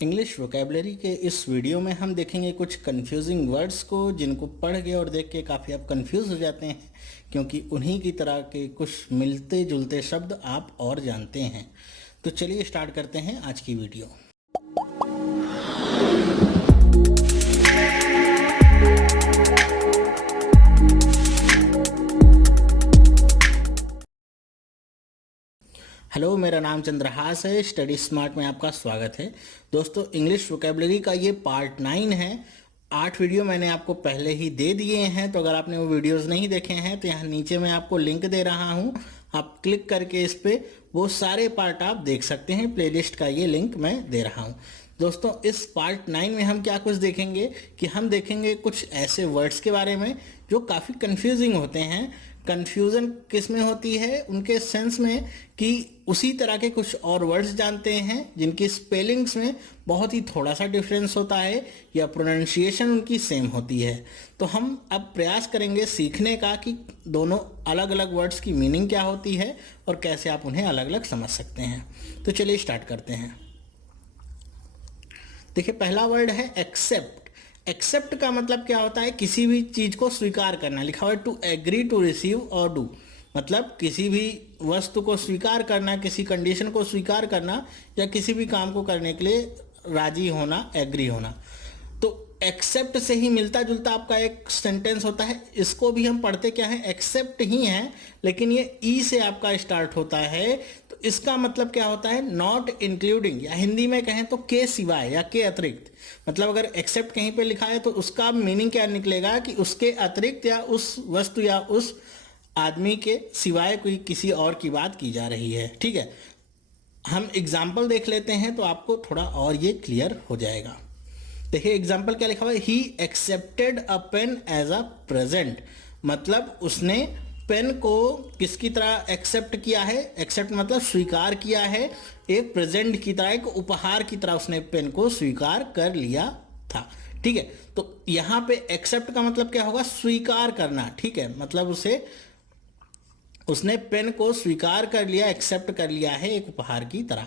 English vocabulary के इस video में हम देखेंगे कुछ कंफ्यूजिंग वर्ड्स को जिनको पढ़ के और देख के काफ़ी आप कंफ्यूज हो जाते हैं क्योंकि उन्हीं की तरह के कुछ मिलते जुलते शब्द आप और जानते हैं। तो चलिए स्टार्ट करते हैं आज की वीडियो। हेलो, मेरा नाम चंद्रहास है। स्टडी स्मार्ट में आपका स्वागत है। दोस्तों, इंग्लिश वोकेबलरी का ये पार्ट 9 है। 8 वीडियो मैंने आपको पहले ही दे दिए हैं, तो अगर आपने वो वीडियोस नहीं देखे हैं तो यहाँ नीचे मैं आपको लिंक दे रहा हूँ। आप क्लिक करके इस पे वो सारे पार्ट आप देख सकते हैं। प्लेलिस्ट का ये लिंक मैं दे रहा हूँ। दोस्तों, इस पार्ट 9 में हम क्या कुछ देखेंगे कि हम देखेंगे कुछ ऐसे वर्ड्स के बारे में जो काफ़ी कंफ्यूजिंग होते हैं। कन्फ्यूज़न किस में होती है? उनके सेंस में कि उसी तरह के कुछ और वर्ड्स जानते हैं जिनकी स्पेलिंग्स में बहुत ही थोड़ा सा डिफरेंस होता है या प्रोनाउंसिएशन उनकी सेम होती है। तो हम अब प्रयास करेंगे सीखने का कि दोनों अलग अलग वर्ड्स की मीनिंग क्या होती है और कैसे आप उन्हें अलग अलग समझ सकते हैं। तो चलिए स्टार्ट करते हैं। देखिए, पहला वर्ड है एक्सेप्ट। एक्सेप्ट का मतलब क्या होता है? किसी भी चीज को स्वीकार करना। लिखा हुआ है टू एग्री टू रिसीव और डू, मतलब किसी भी वस्तु को स्वीकार करना, किसी कंडीशन को स्वीकार करना या किसी भी काम को करने के लिए राजी होना, एग्री होना। तो एक्सेप्ट से ही मिलता जुलता आपका एक सेंटेंस होता है। इसको भी हम पढ़ते क्या है? एक्सेप्ट ही है, लेकिन ये ई से आपका स्टार्ट होता है। तो इसका मतलब क्या होता है? नॉट इंक्लूडिंग, या हिंदी में कहें तो के सिवाय या के अतिरिक्त। मतलब अगर एक्सेप्ट कहीं पे लिखा है तो उसका मीनिंग क्या निकलेगा कि उसके अतिरिक्त या उस वस्तु या उस आदमी के सिवाय कोई किसी और की बात की जा रही है। ठीक है, हम एग्जाम्पल देख लेते हैं तो आपको थोड़ा और ये क्लियर हो जाएगा। देखिए एग्जाम्पल क्या लिखा हुआ है? He accepted a pen as a present, मतलब उसने पेन को किसकी तरह एक्सेप्ट किया है? एक्सेप्ट मतलब स्वीकार किया है, एक प्रेजेंट की तरह, एक उपहार की तरह उसने पेन को स्वीकार कर लिया था। ठीक है, तो यहाँ पे एक्सेप्ट का मतलब क्या होगा? स्वीकार करना। ठीक है, मतलब उसने पेन को स्वीकार कर लिया, एक्सेप्ट कर लिया है एक उपहार की तरह।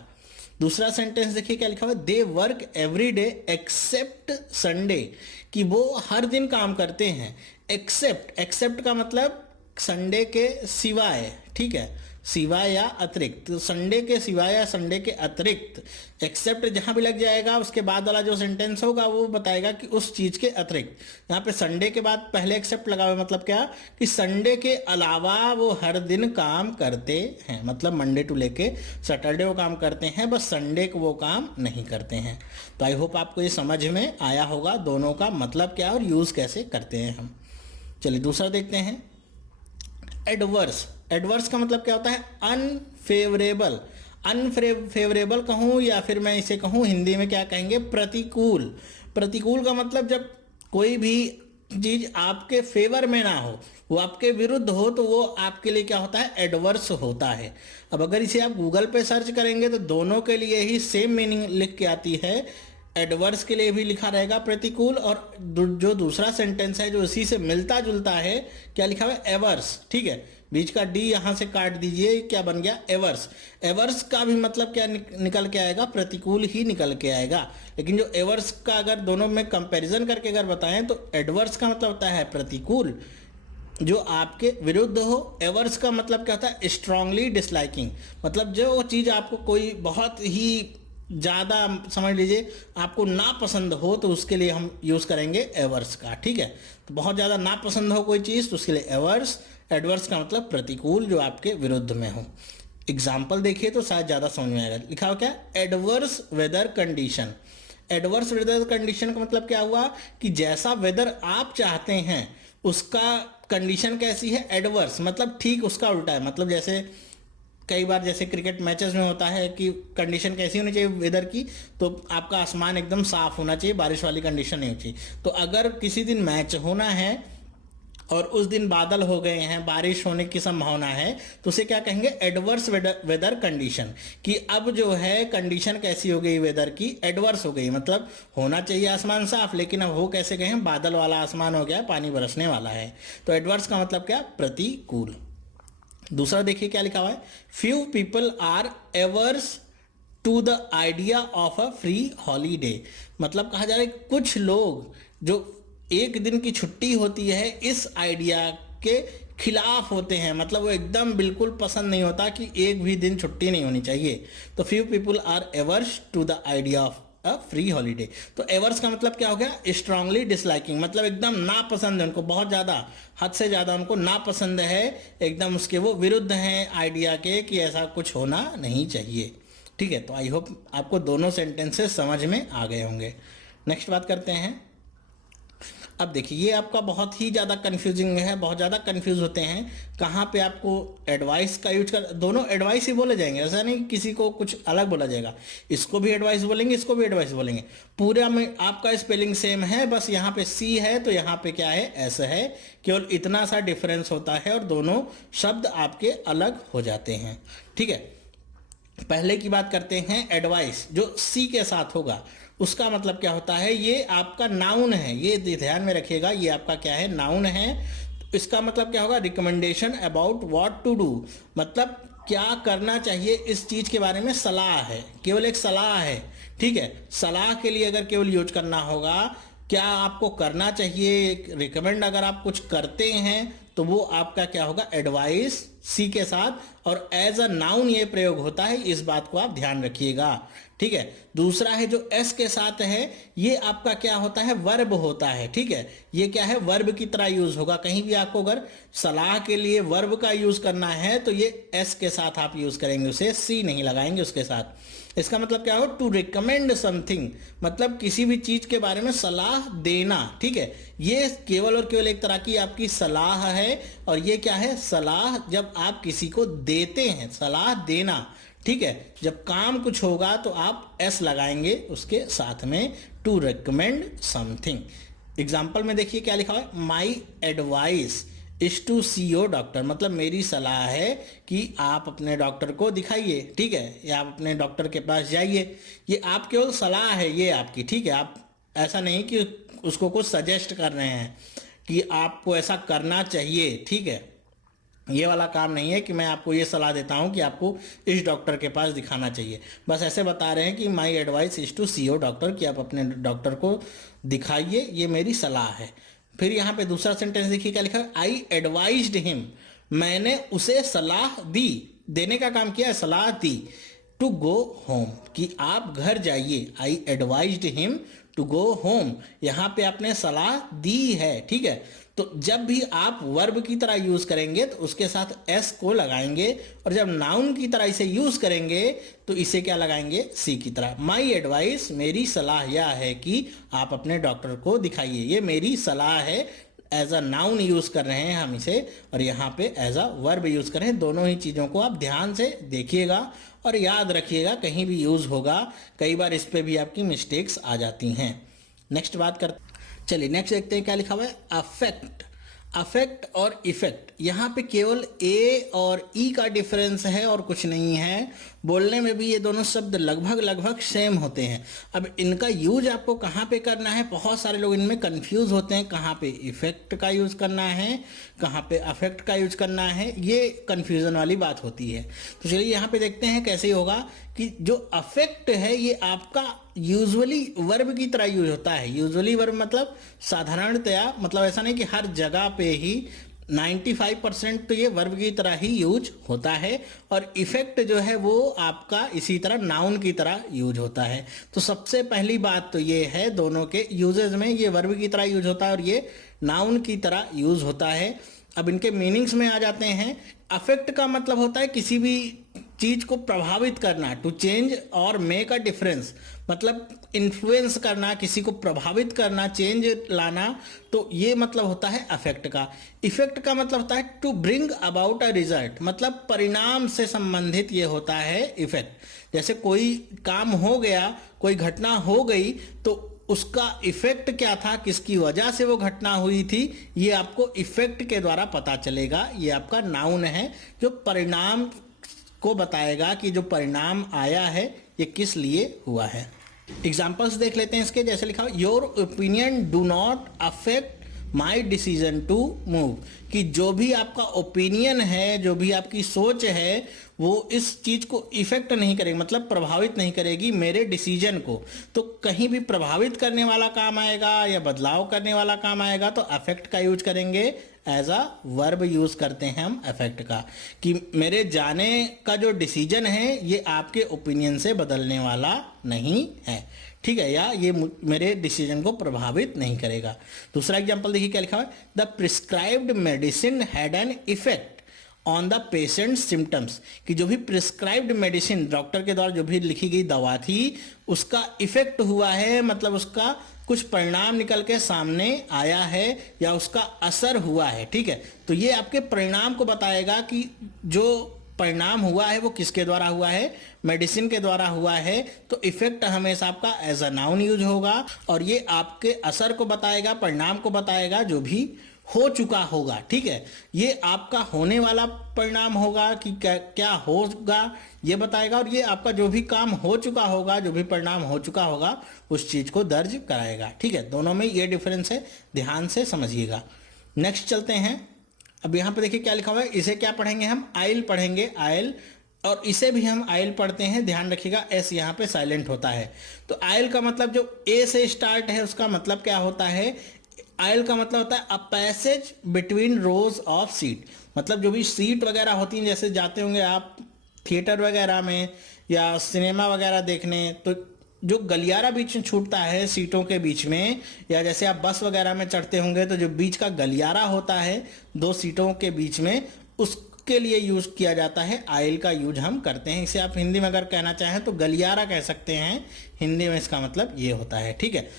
दूसरा सेंटेंस देखिए क्या लिखा हुआ है? They work every day except Sunday, कि वो हर दिन काम करते हैं। एक्सेप्ट, एक्सेप्ट का मतलब संडे के सिवाय। ठीक है, सिवाय या अतिरिक्त। तो संडे के सिवाय या संडे के अतिरिक्त। एक्सेप्ट जहां भी लग जाएगा उसके बाद वाला जो सेंटेंस होगा वो बताएगा कि उस चीज के अतिरिक्त। यहाँ पे संडे के बाद पहले एक्सेप्ट लगा हुआ, मतलब क्या कि संडे के अलावा वो हर दिन काम करते हैं। मतलब मंडे टू लेके सैटरडे वो काम करते हैं, बस संडे को वो काम नहीं करते हैं। तो आई होप आपको ये समझ में आया होगा दोनों का मतलब क्या और यूज कैसे करते हैं हम। चलिए दूसरा देखते हैं, एडवर्स। एडवर्स का मतलब क्या होता है? अनफेवरेबल। अनफेवरेबल कहूँ या फिर मैं इसे कहूँ हिंदी में क्या कहेंगे? प्रतिकूल। प्रतिकूल का मतलब जब कोई भी चीज आपके फेवर में ना हो, वो आपके विरुद्ध हो, तो वो आपके लिए क्या होता है? एडवर्स होता है। अब अगर इसे आप गूगल पे सर्च करेंगे तो दोनों के लिए ही सेम मीनिंग लिख के आती है। एडवर्स के लिए भी लिखा रहेगा प्रतिकूल, और जो दूसरा सेंटेंस है जो इसी से मिलता जुलता है, क्या लिखा हुआ है? एवर्स। ठीक है, बीच का डी यहां से काट दीजिए, क्या बन गया? एवर्स। एवर्स का भी मतलब क्या निकल के आएगा? प्रतिकूल ही निकल के आएगा। लेकिन जो एवर्स का अगर दोनों में कंपैरिजन करके अगर बताएं तो एडवर्स का मतलब होता है प्रतिकूल, जो आपके विरुद्ध हो। एवर्स का मतलब क्या होता है? स्ट्रांगली डिसलाइकिंग, मतलब जो चीज़ आपको कोई बहुत ही ज़्यादा, समझ लीजिए आपको नापसंद हो, तो उसके लिए हम यूज़ करेंगे एवर्स का। ठीक है, तो बहुत ज़्यादा नापसंद हो कोई चीज़ तो उसके लिए एवर्स। एडवर्स का मतलब प्रतिकूल, जो आपके विरुद्ध में हो। एग्जाम्पल देखिए तो शायद ज़्यादा समझ में आएगा। लिखा हो क्या? Adverse weather condition. Adverse weather condition का मतलब क्या हुआ कि जैसा वेदर आप चाहते हैं उसका कंडीशन कैसी है? एडवर्स, मतलब ठीक उसका उल्टा है। मतलब जैसे कई बार जैसे क्रिकेट मैचेस में होता है कि कंडीशन कैसी होनी चाहिए वेदर की, तो आपका आसमान एकदम साफ होना चाहिए, बारिश वाली कंडीशन नहीं होनी चाहिए। तो अगर किसी दिन मैच होना है और उस दिन बादल हो गए हैं, बारिश होने की संभावना है, तो उसे क्या कहेंगे? Adverse weather condition. कि अब जो है कंडीशन कैसी हो गई वेदर की? एडवर्स हो गई। मतलब होना चाहिए आसमान साफ, लेकिन अब हो कैसे गए हैं? बादल वाला आसमान हो गया, पानी बरसने वाला है। तो एडवर्स का मतलब क्या? प्रतिकूल। दूसरा देखिए क्या लिखा हुआ है? Few people are averse to the idea of a free holiday. मतलब कहा जा रहा है कुछ लोग जो एक दिन की छुट्टी होती है इस आइडिया के खिलाफ होते हैं, मतलब वो एकदम बिल्कुल पसंद नहीं होता कि एक भी दिन छुट्टी नहीं होनी चाहिए। तो few people are averse to the idea of a free holiday. तो एवर्स का मतलब क्या हो गया, स्ट्रांगली डिसलाइकिंग, मतलब एकदम नापसंद है उनको, बहुत ज़्यादा, हद से ज़्यादा उनको नापसंद है, एकदम उसके वो विरुद्ध हैं आइडिया के कि ऐसा कुछ होना नहीं चाहिए। ठीक है, तो आई होप आपको दोनों सेंटेंसेस समझ में आ गए होंगे। नेक्स्ट बात करते हैं। अब देखिए ये आपका बहुत ही ज़्यादा कंफ्यूजिंग है, बहुत ज़्यादा कंफ्यूज होते हैं कहाँ पे आपको एडवाइस का यूज कर, दोनों एडवाइस ही बोले जाएंगे, ऐसा नहीं किसी को कुछ अलग बोला जाएगा, इसको भी एडवाइस बोलेंगे, इसको भी एडवाइस बोलेंगे, पूरा में आपका स्पेलिंग सेम है, बस यहाँ पे सी है तो यहाँ पे क्या है, एस है, केवल इतना सा डिफरेंस होता है और दोनों शब्द आपके अलग हो जाते हैं। ठीक है, पहले की बात करते हैं, एडवाइस जो सी के साथ होगा उसका मतलब क्या होता है, ये आपका नाउन है, ये ध्यान में रखिएगा, ये आपका क्या है, नाउन है। तो इसका मतलब क्या होगा, recommendation about what to do, मतलब क्या करना चाहिए इस चीज के बारे में सलाह है, केवल एक सलाह है। ठीक है, सलाह के लिए अगर केवल यूज करना होगा, क्या आपको करना चाहिए, रिकमेंड अगर आप कुछ करते हैं तो वो आपका क्या होगा, एडवाइस सी के साथ, और एज अ नाउन ये प्रयोग होता है, इस बात को आप ध्यान रखिएगा। ठीक है, दूसरा है जो एस के साथ है, ये आपका क्या होता है, वर्ब होता है। ठीक है, ये क्या है, वर्ब की तरह यूज होगा, कहीं भी आपको अगर सलाह के लिए वर्ब का यूज करना है तो ये एस के साथ आप यूज करेंगे, उसे सी नहीं लगाएंगे उसके साथ। इसका मतलब क्या हो, टू रिकमेंड समथिंग, मतलब किसी भी चीज के बारे में सलाह देना। ठीक है, ये केवल और केवल एक तरह की आपकी सलाह है, और ये क्या है, सलाह जब आप किसी को देते हैं, सलाह देना। ठीक है, जब काम कुछ होगा तो आप एस लगाएंगे उसके साथ में, टू रिकमेंड समथिंग। एग्जाम्पल में देखिए क्या लिखा हुआ है, my advice is to see your doctor, मतलब मेरी सलाह है कि आप अपने डॉक्टर को दिखाइए। ठीक है, या आप अपने डॉक्टर के पास जाइए, ये आप केवल सलाह है ये आपकी। ठीक है, आप ऐसा नहीं कि उसको कुछ सजेस्ट कर रहे हैं कि आपको ऐसा करना चाहिए। ठीक है, ये वाला काम नहीं है कि मैं आपको ये सलाह देता हूं कि आपको इस डॉक्टर के पास दिखाना चाहिए, बस ऐसे बता रहे हैं कि my advice is to see your doctor, कि आप अपने डॉक्टर को दिखाइए, ये मेरी सलाह है। फिर यहाँ पे दूसरा सेंटेंस देखिए क्या लिखा है, आई एडवाइज्ड हिम, मैंने उसे सलाह दी, देने का काम किया है, सलाह दी, टू गो होम, कि आप घर जाइए, I advised him to go home, यहाँ पे आपने सलाह दी है। ठीक है, तो जब भी आप वर्ब की तरह यूज करेंगे तो उसके साथ एस को लगाएंगे, और जब नाउन की तरह इसे यूज करेंगे तो इसे क्या लगाएंगे, सी की तरह। माई एडवाइस, मेरी सलाह यह है कि आप अपने डॉक्टर को दिखाइए, ये मेरी सलाह है, एज अ नाउन यूज कर रहे हैं हम इसे, और यहाँ पे एज अ वर्ब यूज कर रहे हैं। दोनों ही चीजों को आप ध्यान से देखिएगा और याद रखिएगा, कहीं भी यूज होगा, कई बार इस पे भी आपकी मिस्टेक्स आ जाती हैं। नेक्स्ट बात करते, चलिए नेक्स्ट देखते हैं क्या लिखा हुआ है, अफेक्ट। अफेक्ट और इफेक्ट, यहाँ पे केवल ए और ई का डिफरेंस है और कुछ नहीं है, बोलने में भी ये दोनों शब्द लगभग लगभग सेम होते हैं। अब इनका यूज आपको कहाँ पे करना है, बहुत सारे लोग इनमें कंफ्यूज होते हैं, कहाँ पे इफेक्ट का यूज करना है, कहाँ पे अफेक्ट का यूज करना है, ये कंफ्यूजन वाली बात होती है। तो चलिए यहाँ पे देखते हैं कैसे होगा, कि जो अफेक्ट है ये आपका यूजुअली वर्ब की तरह यूज होता है। यूजुअली वर्ब मतलब साधारणतया, मतलब ऐसा नहीं कि हर जगह पे ही 95% तो ये वर्ब की तरह ही यूज होता है, और इफेक्ट जो है वो आपका इसी तरह नाउन की तरह यूज होता है। तो सबसे पहली बात तो ये है, दोनों के यूजेज में ये वर्ब की तरह यूज होता है और ये नाउन की तरह यूज होता है। अब इनके मीनिंग्स में आ जाते हैं। अफेक्ट का मतलब होता है किसी भी चीज को प्रभावित करना, टू चेंज और मेक अ डिफरेंस, मतलब इन्फ्लुएंस करना, किसी को प्रभावित करना, चेंज लाना, तो ये मतलब होता है अफेक्ट का। इफेक्ट का मतलब होता है to bring about a result, मतलब परिणाम से संबंधित ये होता है इफेक्ट। जैसे कोई काम हो गया, कोई घटना हो गई, तो उसका इफेक्ट क्या था, किसकी वजह से वो घटना हुई थी, ये आपको इफेक्ट के द्वारा पता चलेगा। ये आपका नाउन है जो परिणाम को बताएगा कि जो परिणाम आया है ये किस लिए हुआ है। एग्जाम्पल्स देख लेते हैं इसके, जैसे लिखा हुआ, your opinion do not affect my decision to move, कि जो भी आपका ओपिनियन है, जो भी आपकी सोच है, वो इस चीज को इफेक्ट नहीं करेगी, मतलब प्रभावित नहीं करेगी मेरे डिसीजन को। तो कहीं भी प्रभावित करने वाला काम आएगा या बदलाव करने वाला काम आएगा तो अफेक्ट का यूज करेंगे। एज अ वर्ब यूज करते हैं हम अफेक्ट का, कि मेरे जाने का जो डिसीजन है ये आपके ओपिनियन से बदलने वाला नहीं है, ठीक है, या ये मेरे डिसीजन को प्रभावित नहीं करेगा। दूसरा एग्जांपल देखिए क्या लिखा हुआ है, the prescribed medicine had an effect on the patient symptoms, कि जो भी प्रिस्क्राइब्ड मेडिसिन डॉक्टर के द्वारा जो भी लिखी गई दवा थी उसका इफेक्ट हुआ है, मतलब उसका कुछ परिणाम निकल के सामने आया है या उसका असर हुआ है, ठीक है। तो ये आपके परिणाम को बताएगा कि जो परिणाम हुआ है वो किसके द्वारा हुआ है, मेडिसिन के द्वारा हुआ है। तो इफेक्ट हमेशा आपका एज अ नाउन यूज होगा, और ये आपके असर को बताएगा, परिणाम को बताएगा जो भी हो चुका होगा, ठीक है। ये आपका होने वाला परिणाम होगा कि क्या होगा ये बताएगा, और ये आपका जो भी काम हो चुका होगा, जो भी परिणाम हो चुका होगा उस चीज को दर्ज कराएगा, ठीक है। दोनों में ये डिफरेंस है, ध्यान से समझिएगा। नेक्स्ट चलते हैं। अब यहाँ पे देखिए क्या लिखा हुआ है, इसे क्या पढ़ेंगे हम, आइल पढ़ेंगे, आइल, और इसे भी हम आइल पढ़ते हैं, ध्यान रखिएगा एस यहाँ पे साइलेंट होता है। तो आइल का मतलब जो ए से स्टार्ट है उसका मतलब क्या होता है, आइल का मतलब होता है a passage between rose of seat, मतलब जो भी सीट वगैरह होती हैं, जैसे जाते होंगे आप थिएटर वगैरह में या सिनेमा वगैरह देखने, तो जो गलियारा बीच में छूटता है सीटों के बीच में, या जैसे आप बस वगैरह में चढ़ते होंगे तो जो बीच का गलियारा होता है दो सीटों के बीच में, उसके लिए यूज किया जाता है, आइल का यूज हम करते हैं। इसे आप हिंदी में अगर कहना चाहें तो गलियारा कह सकते हैं, हिंदी में इसका मतलब ये होता है, ठीक है।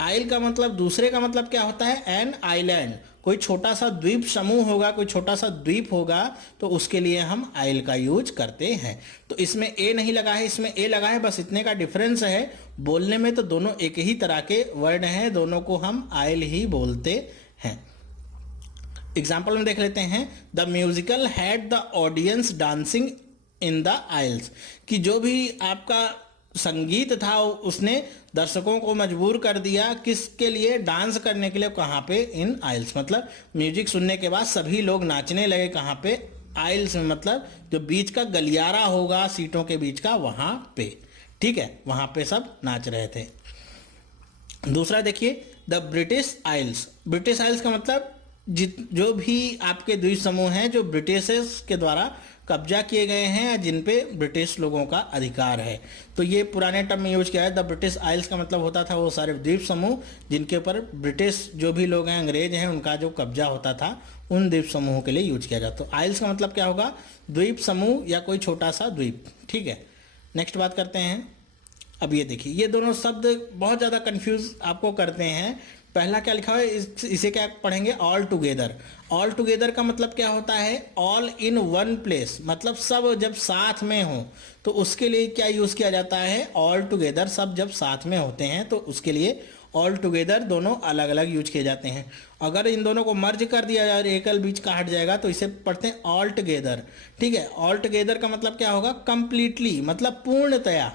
आइल का मतलब दूसरे का मतलब क्या होता है, एन आइलैंड, कोई छोटा सा द्वीप समूह होगा, कोई छोटा सा द्वीप होगा, तो उसके लिए हम आइल का यूज करते हैं। तो इसमें ए नहीं लगा है, इसमें ए लगा है, बस इतने का डिफरेंस है। बोलने में तो दोनों एक ही तरह के वर्ड हैं, दोनों को हम आइल ही बोलते हैं। एग्जाम्पल में देख लेते हैं, the musical had the audience dancing in the aisles, कि जो भी आपका संगीत था उसने दर्शकों को मजबूर कर दिया किसके लिए, डांस करने के लिए, कहाँ पे, इन आइल्स, मतलब म्यूजिक सुनने के बाद सभी लोग नाचने लगे, कहाँ पे, आइल्स में, मतलब जो बीच का गलियारा होगा सीटों के बीच का, वहां पे, ठीक है, वहां पे सब नाच रहे थे। दूसरा देखिए, the British Isles, British Isles का मतलब जो भी आपके द्वीप समूह हैं जो ब्रिटिशर्स के द्वारा कब्जा किए गए हैं या जिन पे ब्रिटिश लोगों का अधिकार है, तो ये पुराने टर्म में यूज किया है। द ब्रिटिश आइल्स का मतलब होता था वो सारे द्वीप समूह जिनके ऊपर ब्रिटिश जो भी लोग हैं, अंग्रेज हैं, उनका जो कब्जा होता था, उन द्वीप समूहों के लिए यूज किया जाता। तो आइल्स का मतलब क्या होगा, द्वीप समूह या कोई छोटा सा द्वीप, ठीक है। नेक्स्ट बात करते हैं। अब ये देखिए, ये दोनों शब्द बहुत ज़्यादा कंफ्यूज आपको करते हैं। पहला क्या लिखा हुआ है, इसे क्या पढ़ेंगे, ऑल टुगेदर। ऑल टुगेदर का मतलब क्या होता है, ऑल इन वन प्लेस, मतलब सब जब साथ में हो तो उसके लिए क्या यूज किया जाता है, ऑल टुगेदर। सब जब साथ में होते हैं तो उसके लिए ऑल टुगेदर, दोनों अलग अलग यूज किए जाते हैं। अगर इन दोनों को मर्ज कर दिया जाए और एकल बीच का हट जाएगा तो इसे पढ़ते हैं ऑल टुगेदर, ठीक है। ऑल टुगेदर का मतलब क्या होगा, कंप्लीटली, मतलब पूर्णतया।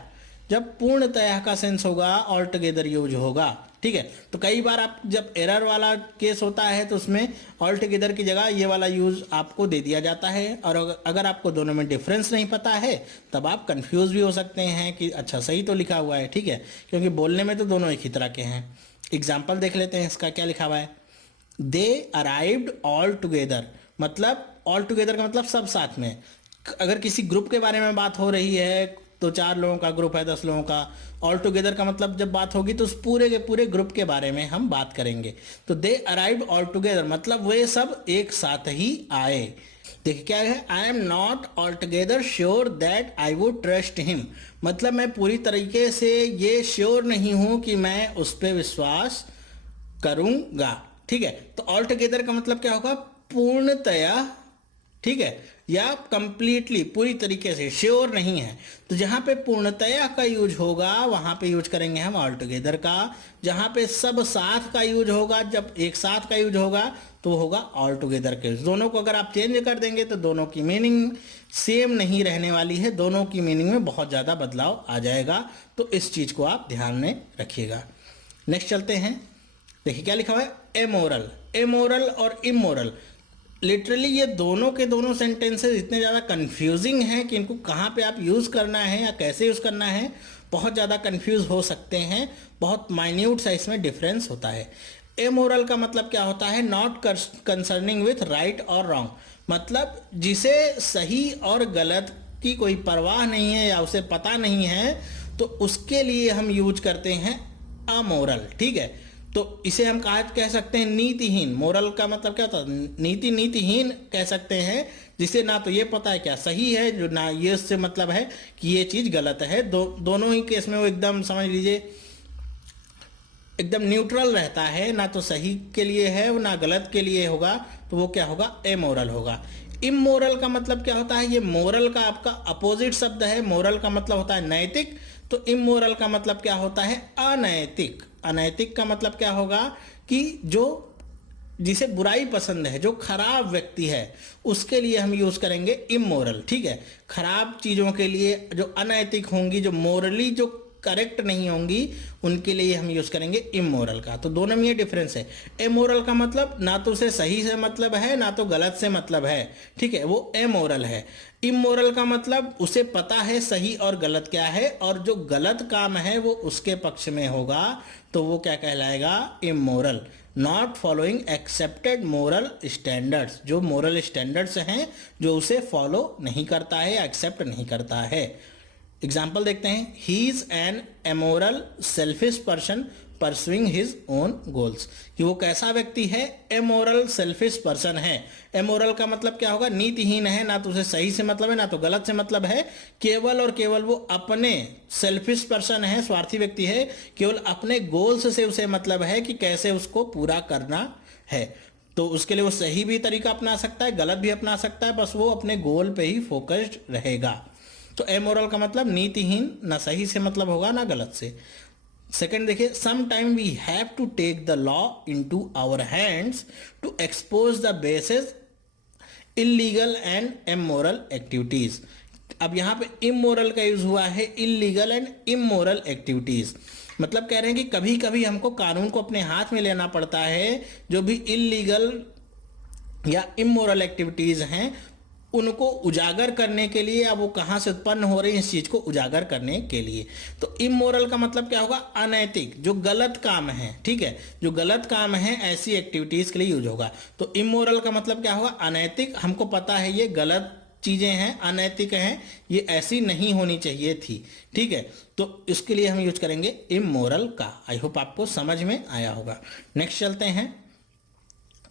जब पूर्णतया का सेंस होगा ऑल टुगेदर यूज होगा, ठीक है। तो कई बार आप जब एरर वाला केस होता है तो उसमें ऑल टुगेदर की जगह ये वाला यूज आपको दे दिया जाता है, और अगर आपको दोनों में डिफरेंस नहीं पता है तब आप कंफ्यूज भी हो सकते हैं कि अच्छा सही तो लिखा हुआ है, ठीक है, क्योंकि बोलने में तो दोनों एक ही तरह के हैं। एग्जाम्पल देख लेते हैं, इसका क्या लिखा हुआ है, दे अराइव्ड ऑल टुगेदर, मतलब ऑल टुगेदर का मतलब सब साथ में। अगर किसी ग्रुप के बारे में बात हो रही है तो 4 लोगों का ग्रुप है, 10 लोगों का, ऑल टुगेदर का मतलब जब बात होगी तो उस पूरे के पूरे ग्रुप के बारे में हम बात करेंगे। तो दे अराइव्ड ऑल टुगेदर मतलब वे सब एक साथ ही आए। देखिए क्या है, I am not all together sure that I would trust him, मतलब मैं पूरी तरीके से ये श्योर नहीं हूं कि मैं उस पर विश्वास करूंगा, ठीक है। तो ऑल टुगेदर का मतलब क्या होगा, पूर्णतया, ठीक है, या कंप्लीटली, पूरी तरीके से, श्योर नहीं है। तो जहां पे पूर्णतया का यूज होगा वहां पे यूज करेंगे हम ऑल टुगेदर का। जहां पे सब साथ का यूज होगा, जब एक साथ का यूज होगा तो होगा ऑल टुगेदर के। दोनों को अगर आप चेंज कर देंगे तो दोनों की मीनिंग सेम नहीं रहने वाली है, दोनों की मीनिंग में बहुत ज़्यादा बदलाव आ जाएगा। तो इस चीज़ को आप ध्यान में रखिएगा। नेक्स्ट चलते हैं। देखिए क्या लिखा हुआ है, एमोरल। एमोरल और इमोरल, लिटरली ये दोनों के दोनों सेंटेंसेस इतने ज़्यादा कंफ्यूजिंग हैं कि इनको कहाँ पे आप यूज़ करना है या कैसे यूज़ करना है, बहुत ज़्यादा कंफ्यूज हो सकते हैं। बहुत माइन्यूट सा इसमें डिफरेंस होता है। एमोरल का मतलब क्या होता है, नॉट कंसर्निंग विथ राइट और रॉन्ग, मतलब जिसे सही और गलत की कोई परवाह नहीं है या उसे पता नहीं है, तो उसके लिए हम यूज करते हैं अमोरल। ठीक है, तो इसे हम कह सकते हैं नीतिहीन। मोरल का मतलब क्या होता है, नीति, नीतिहीन कह सकते हैं, जिसे ना तो ये पता है क्या सही है, जो ना ये उससे मतलब है कि ये चीज़ गलत है। दोनों ही केस में वो एकदम समझ लीजिए एकदम न्यूट्रल रहता है, ना तो सही के लिए है ना गलत के लिए होगा, तो वो क्या होगा, एमोरल होगा। इमोरल का मतलब क्या होता है, ये मोरल का आपका अपोजिट शब्द है। मोरल का मतलब होता है नैतिक, तो इमोरल का मतलब क्या होता है, अनैतिक। अनैतिक का मतलब क्या होगा कि जो जिसे बुराई पसंद है, जो खराब व्यक्ति है, उसके लिए हम यूज करेंगे इमोरल। ठीक है, खराब चीजों के लिए जो अनैतिक होंगी, जो मोरली जो करेक्ट नहीं होंगी, उनके लिए हम यूज करेंगे इमोरल का। तो दोनों में ये डिफरेंस है। एमोरल का मतलब ना तो उसे सही से मतलब है ना तो गलत से मतलब है, ठीक है, वो एमोरल है। इमोरल का मतलब उसे पता है सही और गलत क्या है, और जो गलत काम है वो उसके पक्ष में होगा, तो वो क्या कहलाएगा, immoral. Not following accepted moral standards, जो मोरल स्टैंडर्ड्स हैं जो उसे फॉलो नहीं करता है या एक्सेप्ट नहीं करता है। एग्जाम्पल देखते हैं, he is an amoral selfish person pursuing his own goals, कि वो कैसा व्यक्ति है, एमोरल सेल्फिश पर्सन है। एमोरल का मतलब क्या होगा, नीतिहीन है, ना तो उसे सही से मतलब है ना तो गलत से मतलब है, केवल और केवल वो अपने, सेल्फिश पर्सन है, स्वार्थी व्यक्ति है, केवल अपने गोल्स से उसे मतलब है कि कैसे उसको पूरा करना है। तो उसके लिए वो सही भी तरीका अपना सकता है, गलत भी अपना सकता है, बस वो अपने गोल पे ही फोकस्ड रहेगा। तो एमोरल का मतलब नीतिहीन, ना सही से मतलब होगा ना गलत से। सेकंड देखिए, some time we have to take the law into our hands to expose the basis illegal and immoral activities. अब यहाँ पे इमोरल का यूज हुआ है, इलीगल एंड इमोरल एक्टिविटीज, मतलब कह रहे हैं कि कभी कभी हमको कानून को अपने हाथ में लेना पड़ता है। जो भी इलीगल या इमोरल एक्टिविटीज हैं उनको उजागर करने के लिए, या वो कहाँ से उत्पन्न हो रही है इस चीज को उजागर करने के लिए। तो इमोरल का मतलब क्या होगा, अनैतिक, जो गलत काम है। ठीक है, जो गलत काम है ऐसी एक्टिविटीज के लिए यूज होगा। तो इमोरल का मतलब क्या होगा, अनैतिक, हमको पता है ये गलत चीजें हैं, अनैतिक हैं, ये ऐसी नहीं होनी चाहिए थी। ठीक है, तो इसके लिए हम यूज करेंगे इमोरल का। आई होप आपको समझ में आया होगा। नेक्स्ट चलते हैं।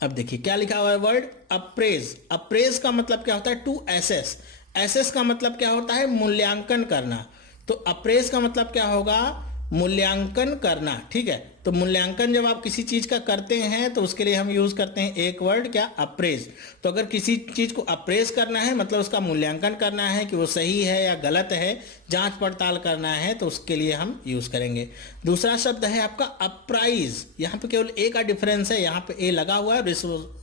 अब देखिए क्या लिखा हुआ है वर्ड अप्रेज। अप्रेज का मतलब क्या होता है, टू एसेस। एसेस का मतलब क्या होता है, मूल्यांकन करना। तो अप्रेज का मतलब क्या होगा, मूल्यांकन करना। ठीक है, तो मूल्यांकन जब आप किसी चीज का करते हैं तो उसके लिए हम यूज करते हैं एक वर्ड क्या, अप्रेज। तो अगर किसी चीज को अप्रेज करना है मतलब उसका मूल्यांकन करना है कि वो सही है या गलत है, जांच पड़ताल करना है, तो उसके लिए हम यूज करेंगे। दूसरा शब्द है आपका अप्राइज। यहाँ पे केवल ए का डिफरेंस है, यहाँ पे ए लगा हुआ है और इस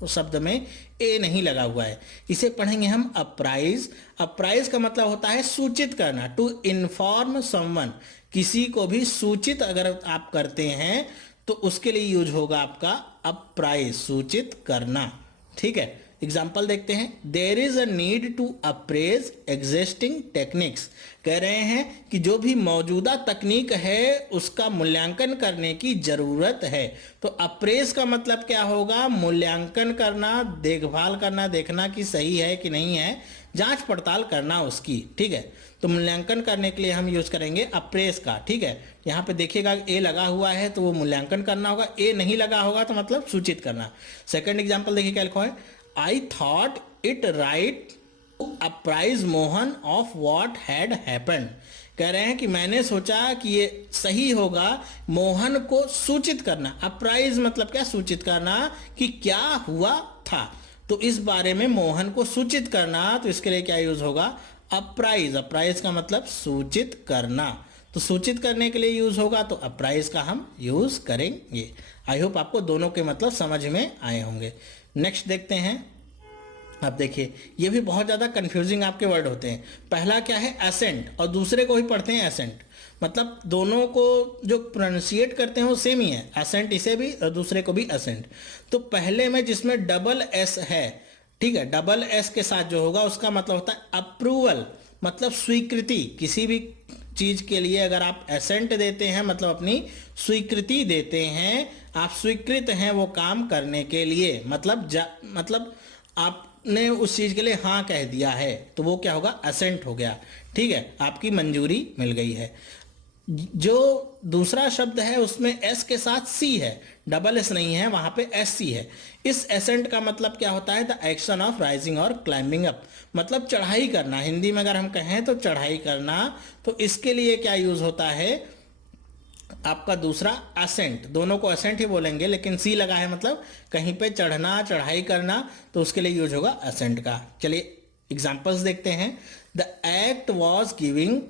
शब्द में ए नहीं लगा हुआ है। इसे पढ़ेंगे हम अप्राइज। अप्राइज का मतलब होता है सूचित करना, टू इन्फॉर्म समवन। किसी को भी सूचित अगर आप करते हैं तो उसके लिए यूज होगा आपका अप्राइज, सूचित करना। ठीक है, एग्जाम्पल देखते हैं, there is a need to appraise existing techniques. कह रहे हैं कि जो भी मौजूदा तकनीक है उसका मूल्यांकन करने की जरूरत है। तो अप्रेज का मतलब क्या होगा, मूल्यांकन करना, देखभाल करना, देखना कि सही है कि नहीं है, जांच पड़ताल करना उसकी। ठीक है, तो मूल्यांकन करने के लिए हम यूज करेंगे अप्रेज का। ठीक है, यहाँ पे देखिएगा ए लगा हुआ है तो वो मूल्यांकन करना होगा, ए नहीं लगा होगा तो मतलब सूचित करना। सेकंड एग्जांपल देखिए क्या लिखा है, I thought it right to apprise Mohan of what had happened. कह रहे हैं कि मैंने सोचा कि ये सही होगा मोहन को सूचित करना। अप्राइज मतलब क्या, सूचित करना कि क्या हुआ था, तो इस बारे में मोहन को सूचित करना, तो इसके लिए क्या यूज होगा, अप्राइज। अप्राइज का मतलब सूचित करना, तो सूचित करने के लिए यूज होगा तो अप्राइज का हम यूज करेंगे। आई होप आपको दोनों के मतलब समझ में आए होंगे। नेक्स्ट देखते हैं, अब देखिए ये भी बहुत ज़्यादा कंफ्यूजिंग आपके वर्ड होते हैं। पहला क्या है एसेंट, और दूसरे को ही पढ़ते हैं एसेंट, मतलब दोनों को जो प्रोनाउंसिएट करते हैं वो सेम ही है, एसेंट इसे भी और दूसरे को भी एसेंट। तो पहले में जिसमें डबल एस है, ठीक है, डबल एस के साथ जो होगा उसका मतलब होता है अप्रूवल, मतलब स्वीकृति। किसी भी चीज के लिए अगर आप एसेंट देते हैं मतलब अपनी स्वीकृति देते हैं, आप स्वीकृत हैं वो काम करने के लिए, मतलब आपने उस चीज के लिए हाँ कह दिया है, तो वो क्या होगा, एसेंट हो गया। ठीक है, आपकी मंजूरी मिल गई है। जो दूसरा शब्द है उसमें एस के साथ सी है, डबल एस नहीं है, वहां पे एस सी है। इस एसेंट का मतलब क्या होता है, द एक्शन ऑफ राइजिंग और क्लाइंबिंग अप, मतलब चढ़ाई करना। हिंदी में अगर हम कहें तो चढ़ाई करना। तो इसके लिए क्या यूज होता है आपका दूसरा एसेंट, दोनों को एसेंट ही बोलेंगे, लेकिन सी लगा है मतलब कहीं पे चढ़ना, चढ़ाई करना, तो उसके लिए यूज होगा एसेंट का। चलिए एग्जांपल्स देखते हैं। The act was giving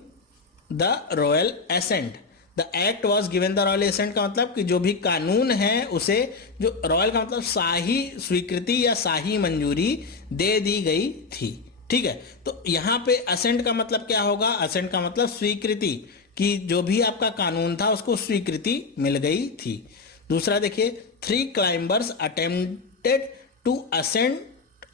the royal assent. The act was given the royal assent का मतलब कि जो भी कानून है उसे, जो रॉयल का मतलब शाही स्वीकृति या शाही मंजूरी दे दी गई थी। ठीक है, तो यहां पे असेंट का मतलब क्या होगा, असेंट का मतलब स्वीकृति, कि जो भी आपका कानून था उसको स्वीकृति मिल गई थी। दूसरा देखिए, 3 climbers attempted to ascend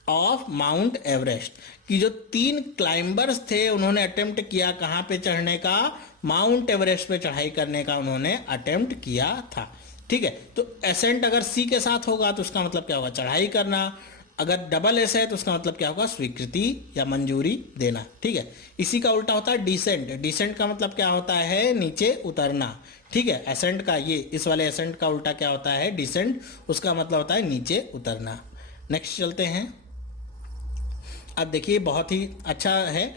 of Mount Everest, कि जो 3 क्लाइंबर्स थे उन्होंने अटेम्प्ट किया कहां पे चढ़ने का, माउंट एवरेस्ट पे चढ़ाई करने का उन्होंने अटेम्प्ट किया था। ठीक है, तो एसेंट अगर सी के साथ होगा तो उसका मतलब क्या होगा, चढ़ाई करना। अगर डबल एस है तो उसका मतलब क्या होगा, स्वीकृति या मंजूरी देना। ठीक है, इसी का उल्टा होता है डिसेंट। डिसेंट का मतलब क्या होता है, नीचे उतरना। ठीक है, एसेंट का, ये इस वाले एसेंट का उल्टा क्या होता है, डिसेंट, उसका मतलब होता है नीचे उतरना। नेक्स्ट चलते हैं। अब देखिए बहुत ही अच्छा है,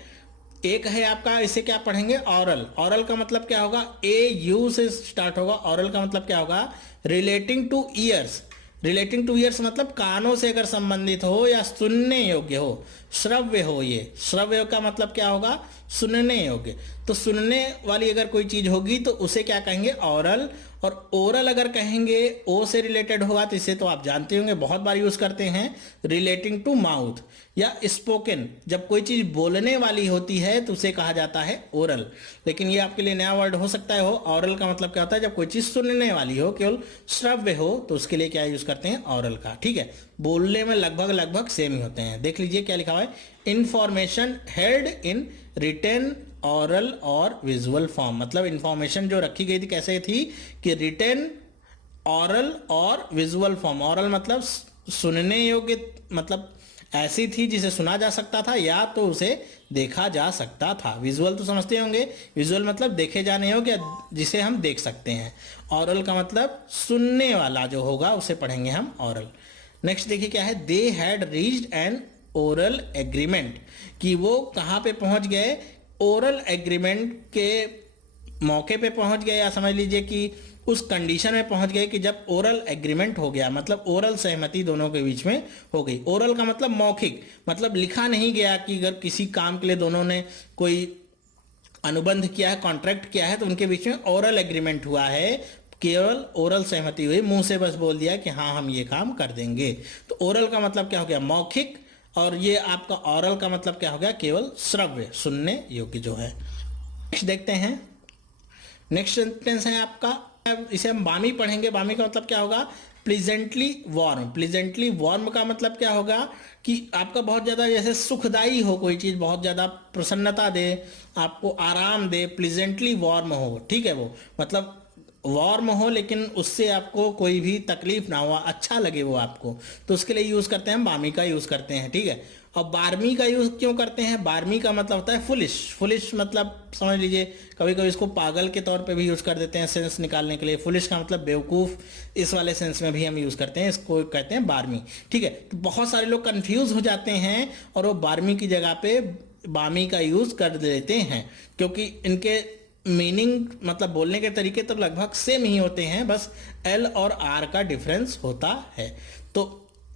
एक है आपका, इसे क्या पढ़ेंगे, ऑरल। ऑरल का मतलब क्या होगा, ए यू से स्टार्ट होगा। ऑरल का मतलब क्या होगा, relating two years. Relating two years मतलब कानों से अगर संबंधित हो या सुनने योग्य हो, श्रव्य हो। ये श्रव्य का मतलब क्या होगा, सुनने योग्य। तो सुनने वाली अगर कोई चीज होगी तो उसे क्या कहेंगे, ऑरल। और ओरल अगर कहेंगे, ओ से रिलेटेड होगा तो इसे तो आप जानते होंगे, बहुत बार यूज करते हैं, रिलेटिंग टू माउथ। या स्पोकन, जब कोई चीज बोलने वाली होती है तो उसे कहा जाता है ओरल। लेकिन ये आपके लिए नया वर्ड हो सकता है। हो ऑरल का मतलब क्या होता है, जब कोई चीज सुनने वाली हो, केवल श्रव्य हो, तो उसके लिए क्या यूज करते हैं, ऑरल का। ठीक है, बोलने में लगभग सेम ही होते हैं। देख लीजिए क्या लिखा हुआ है, information held in written, oral और विजुअल फॉर्म। मतलब इंफॉर्मेशन जो रखी गई थी कैसे थी, कि रिटेन, ऑरल और विजुअल फॉर्म। ऑरल मतलब सुनने योग्य, मतलब ऐसी थी जिसे सुना जा सकता था या तो उसे देखा जा सकता था। विजुअल तो समझते होंगे, विजुअल मतलब देखे जाने योग्य, जिसे हम देख सकते हैं। ऑरल का मतलब सुनने वाला जो होगा उसे पढ़ेंगे हम ऑरल। नेक्स्ट देखिए क्या है, they had reached N oral agreement, कि वो कहाँ पे पहुंच गए, ओरल एग्रीमेंट के मौके पे पहुंच गए, या समझ लीजिए कि उस कंडीशन में पहुंच गए कि जब ओरल एग्रीमेंट हो गया, मतलब ओरल सहमति दोनों के बीच में हो गई। ओरल का मतलब मौखिक, मतलब लिखा नहीं गया, कि अगर किसी काम के लिए दोनों ने कोई अनुबंध किया है, कॉन्ट्रैक्ट किया है, तो उनके बीच में ओरल एग्रीमेंट हुआ है, केवल ओरल सहमति हुई, मुंह से बस बोल दिया कि हाँ हम ये काम कर देंगे। तो ओरल का मतलब क्या हो गया, मौखिक। और ये आपका ऑरल का मतलब क्या हो गया, केवल श्रव्य, सुनने योग्य जो है। नेक्स्ट देखते हैं। नेक्स्ट सेंटेंस है आपका, इसे हम बामी पढ़ेंगे। बामी का मतलब क्या होगा, प्लीजेंटली वार्म। प्लीजेंटली वार्म का मतलब क्या होगा, कि आपका बहुत ज़्यादा जैसे सुखदाई हो कोई चीज़, बहुत ज़्यादा प्रसन्नता दे, आपको आराम दे, प्लीजेंटली वार्म हो। ठीक है, वो मतलब वार्म हो लेकिन उससे आपको कोई भी तकलीफ ना हो, अच्छा लगे वो आपको, तो उसके लिए यूज़ करते हैं, बामी का यूज़ करते हैं। ठीक है, और बारहवीं का यूज़ क्यों करते हैं, बारहवीं का मतलब होता है फुलिश। फुलिश मतलब समझ लीजिए, कभी कभी इसको पागल के तौर पे भी यूज़ कर देते हैं सेंस निकालने के लिए। फुलिश का मतलब बेवकूफ़, इस वाले सेंस में भी हम यूज़ करते हैं, इसको कहते हैं बारहवीं। ठीक है, तो बहुत सारे लोग कंफ्यूज हो जाते हैं और वो बारहवीं की जगह पे बामी का यूज़ कर देते हैं, क्योंकि इनके मीनिंग मतलब बोलने के तरीके तो लगभग सेम ही होते हैं, बस एल और आर का डिफरेंस होता है। तो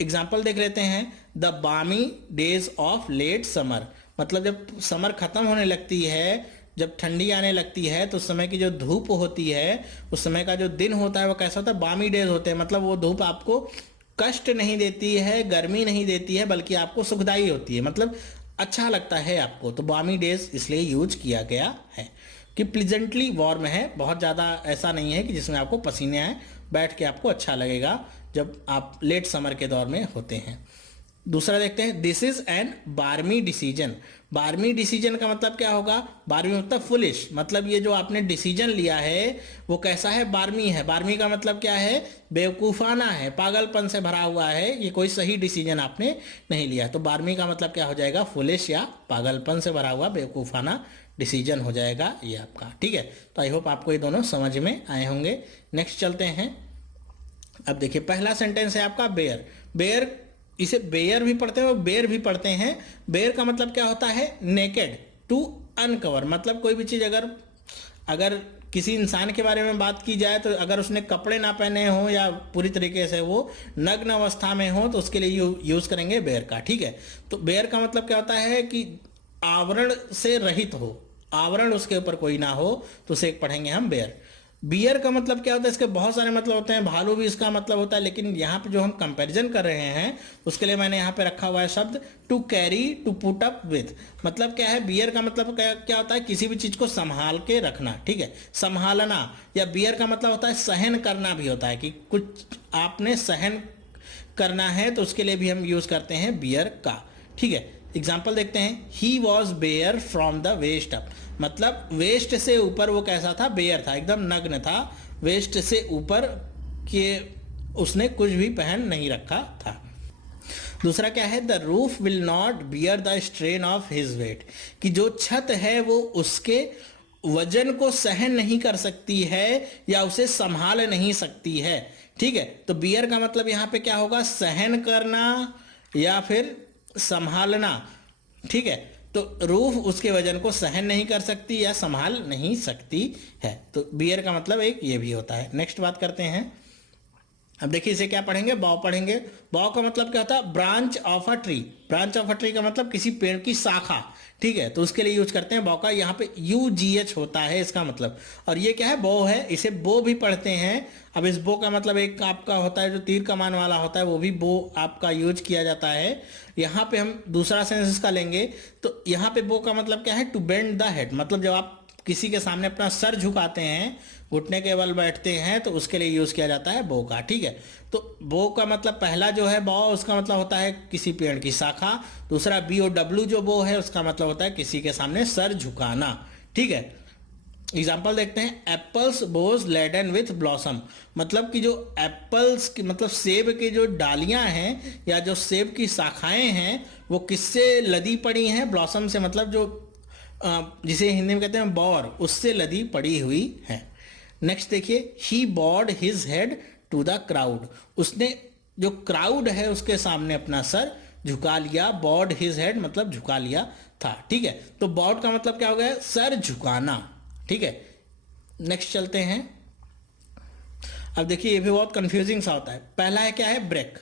एग्जाम्पल देख लेते हैं, द बामी डेज ऑफ लेट समर, मतलब जब समर खत्म होने लगती है, जब ठंडी आने लगती है, तो उस समय की जो धूप होती है, उस समय का जो दिन होता है वो कैसा होता है, बामी डेज होते हैं। मतलब वो धूप आपको कष्ट नहीं देती है, गर्मी नहीं देती है, बल्कि आपको सुखदाई होती है, मतलब अच्छा लगता है आपको। तो बामी डेज इसलिए यूज किया गया है कि प्लीजेंटली वार्म है, बहुत ज़्यादा ऐसा नहीं है कि जिसमें आपको पसीने आए, बैठ के आपको अच्छा लगेगा जब आप लेट समर के दौर में होते हैं। दूसरा देखते हैं, this is an बार्मी decision. बार्मी decision का मतलब क्या होगा? बार्मी मतलब फुलिश, मतलब ये जो आपने डिसीजन लिया है वो कैसा है? बार्मी है। बार्मी का मतलब क्या है? बेवकूफ़ाना है, पागलपन से भरा हुआ है, ये कोई सही डिसीजन आपने नहीं लिया। तो बार्मी का मतलब क्या हो जाएगा? फुलिश या पागलपन से भरा हुआ बेवकूफ़ाना डिसीजन हो जाएगा ये आपका। ठीक है, तो आई होप आपको ये दोनों समझ में आए होंगे। नेक्स्ट चलते हैं। अब देखिए पहला सेंटेंस है आपका बेयर। बेयर, इसे बेयर भी पढ़ते हैं और बेयर भी पढ़ते हैं। बेयर का मतलब क्या होता है? नेकेड, टू अनकवर, मतलब कोई भी चीज़ अगर किसी इंसान के बारे में बात की जाए तो अगर उसने कपड़े ना पहने हो या पूरी तरीके से वो नग्न अवस्था में हो तो उसके लिए यूज़ करेंगे बेयर का। ठीक है, तो बेयर का मतलब क्या होता है कि आवरण से रहित हो, आवरण उसके ऊपर कोई ना हो, तो उसे पढ़ेंगे हम बेयर। बियर का मतलब क्या होता है? इसके बहुत सारे मतलब होते हैं, भालू भी इसका मतलब होता है, लेकिन यहाँ पे जो हम कंपैरिजन कर रहे हैं उसके लिए मैंने यहाँ पे रखा हुआ है शब्द to carry, to put up with. मतलब क्या है? बियर का मतलब क्या होता है? किसी भी चीज़ को संभाल के रखना। ठीक है, संभालना। या बियर का मतलब होता है सहन करना भी होता है, कि कुछ आपने सहन करना है तो उसके लिए भी हम यूज़ करते हैं बियर का। ठीक है, एग्जाम्पल देखते हैं। He was bare from the waist up, मतलब वेस्ट से ऊपर वो कैसा था? बेयर था, एकदम नग्न था, वेस्ट से ऊपर के उसने कुछ भी पहन नहीं रखा था। दूसरा क्या है? The roof will not bear the strain of his weight, कि जो छत है वो उसके वजन को सहन नहीं कर सकती है या उसे संभाल नहीं सकती है। ठीक है, तो बियर का मतलब यहाँ पे क्या होगा? सहन करना या फिर संभालना। ठीक है, तो रूफ उसके वजन को सहन नहीं कर सकती या संभाल नहीं सकती है, तो बियर का मतलब एक ये भी होता है। नेक्स्ट बात करते हैं। अब देखिए इसे क्या पढ़ेंगे? बॉव पढ़ेंगे। बॉव का मतलब क्या होता है? Branch of a tree. Branch of a tree का मतलब किसी पेड़ की शाखा। ठीक है, तो उसके लिए यूज करते हैं बॉव का। यहाँ पे UGH होता है इसका मतलब। और ये क्या है? बो है, इसे बो भी पढ़ते हैं। अब इस बो का मतलब एक आपका होता है जो तीर कमान वाला होता है, वो भी बो आपका यूज किया जाता है। यहाँ पे हम दूसरा सेंस इसका लेंगे तो यहाँ पे बो का मतलब क्या है? टू बेंड द हेड, मतलब जब आप किसी के सामने अपना सर झुकाते हैं, घुटने के बल बैठते हैं, तो उसके लिए यूज़ किया जाता है बो का। ठीक है, तो बो का मतलब पहला जो है बो, उसका मतलब होता है किसी पेड़ की शाखा। दूसरा BOW जो बो है उसका मतलब होता है किसी के सामने सर झुकाना। ठीक है, एग्जाम्पल देखते हैं। Apples boughs laden with blossom, मतलब कि जो एप्पल्स की मतलब सेब की जो डालियां हैं या जो सेब की शाखाएं हैं वो किससे लदी पड़ी हैं? ब्लॉसम से, मतलब जो जिसे हिंदी में कहते हैं बौर, उससे लदी पड़ी हुई है। नेक्स्ट देखिए। He bowed his head to the crowd, उसने जो क्राउड है उसके सामने अपना सर झुका लिया। बॉड हिज हेड मतलब झुका लिया था। ठीक है, तो बॉड का मतलब क्या हो गया? सर झुकाना। ठीक है, नेक्स्ट चलते हैं। अब देखिए ये भी बहुत कंफ्यूजिंग सा होता है। पहला है क्या है? ब्रेक।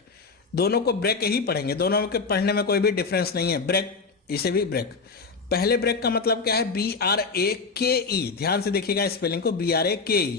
दोनों को ब्रेक ही पढ़ेंगे, दोनों के पढ़ने में कोई भी डिफरेंस नहीं है। ब्रेक, इसे भी ब्रेक। पहले ब्रेक का मतलब क्या है? BRAKE, ध्यान से देखिएगा स्पेलिंग को, BRAKE।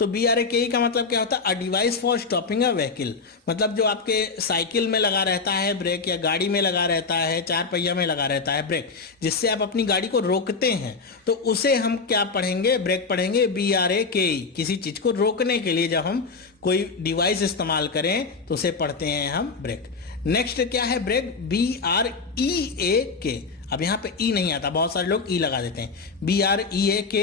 तो BRAKE का मतलब क्या होता है? A device for stopping a vehicle, मतलब जो आपके साइकिल में लगा रहता है ब्रेक, या गाड़ी में लगा रहता है, चार पहिया में लगा रहता है ब्रेक, जिससे आप अपनी गाड़ी को रोकते हैं, तो उसे हम क्या पढ़ेंगे? ब्रेक पढ़ेंगे। BRAKE, किसी चीज को रोकने के लिए जब हम कोई डिवाइस इस्तेमाल करें तो उसे पढ़ते हैं हम ब्रेक। नेक्स्ट क्या है? Break, BREAK। अब यहाँ पे ई नहीं आता, बहुत सारे लोग ई लगा देते हैं। BREAK।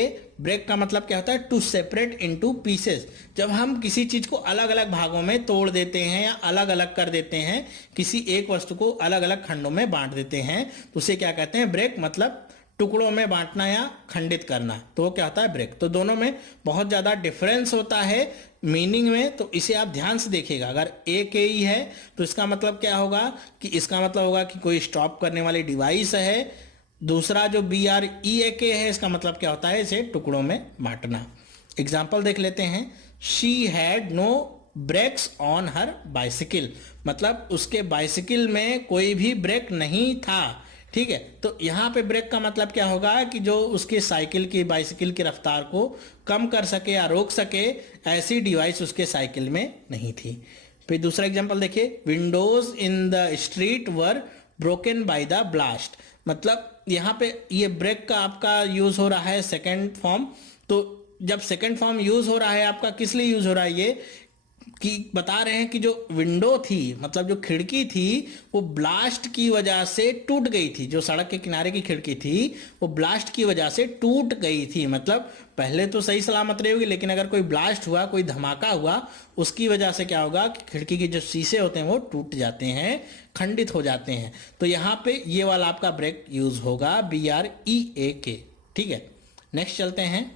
ब्रेक का मतलब क्या होता है? टू सेपरेट इनटू पीसेस, जब हम किसी चीज को अलग अलग भागों में तोड़ देते हैं या अलग अलग कर देते हैं, किसी एक वस्तु को अलग अलग खंडों में बांट देते हैं, तो उसे क्या कहते हैं? ब्रेक। मतलब टुकड़ों में बांटना या खंडित करना, तो वो क्या होता है? ब्रेक। तो दोनों में बहुत ज़्यादा डिफरेंस होता है मीनिंग में, तो इसे आप ध्यान से देखिएगा। अगर AKE है तो इसका मतलब क्या होगा? कि इसका मतलब होगा कि कोई स्टॉप करने वाली डिवाइस है। दूसरा जो BREAK है इसका मतलब क्या होता है? इसे टुकड़ों में बांटना। एग्जाम्पल देख लेते हैं। She had no brakes on her bicycle, मतलब उसके बाइसिकल में कोई भी ब्रेक नहीं था। ठीक है, तो यहाँ पे ब्रेक का मतलब क्या होगा? कि जो उसके साइकिल की, बाइसिकल की रफ्तार को कम कर सके या रोक सके, ऐसी डिवाइस उसके साइकिल में नहीं थी। फिर दूसरा एग्जांपल देखिए, Windows in the street were broken by the blast. मतलब यहाँ पे ये ब्रेक का आपका यूज हो रहा है सेकंड फॉर्म। तो जब सेकंड फॉर्म यूज हो रहा है आपका, किस लिए यूज हो रहा है ये, कि बता रहे हैं कि जो विंडो थी, मतलब जो खिड़की थी, वो ब्लास्ट की वजह से टूट गई थी। जो सड़क के किनारे की खिड़की थी वो ब्लास्ट की वजह से टूट गई थी। मतलब पहले तो सही सलामत रही होगी, लेकिन अगर कोई ब्लास्ट हुआ, कोई धमाका हुआ, उसकी वजह से क्या होगा कि खिड़की के जो शीशे होते हैं वो टूट जाते हैं, खंडित हो जाते हैं। तो यहाँ पे ये वाला आपका ब्रेक यूज होगा, BREAK। ठीक है, नेक्स्ट चलते हैं।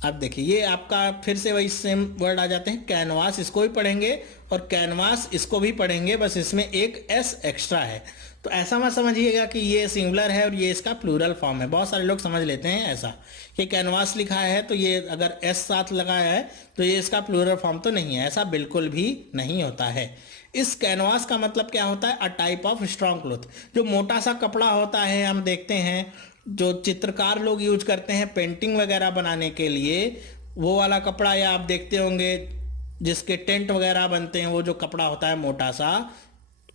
अब देखिए ये आपका फिर से वही सेम वर्ड आ जाते हैं, कैनवास, इसको भी पढ़ेंगे और कैनवास इसको भी पढ़ेंगे, बस इसमें एक एस एक्स्ट्रा है। तो ऐसा मत समझिएगा कि ये सिंगुलर है और ये इसका प्लूरल फॉर्म है। बहुत सारे लोग समझ लेते हैं ऐसा कि कैनवास लिखा है तो ये अगर एस साथ लगाया है तो ये इसका प्लूरल फॉर्म तो नहीं है। ऐसा बिल्कुल भी नहीं होता है। इस कैनवास का मतलब क्या होता है, a type of strong cloth. जो मोटा सा कपड़ा होता है, हम देखते हैं जो चित्रकार लोग यूज करते हैं पेंटिंग वगैरह बनाने के लिए, वो वाला कपड़ा, या आप देखते होंगे जिसके टेंट वगैरह बनते हैं, वो जो कपड़ा होता है मोटा सा,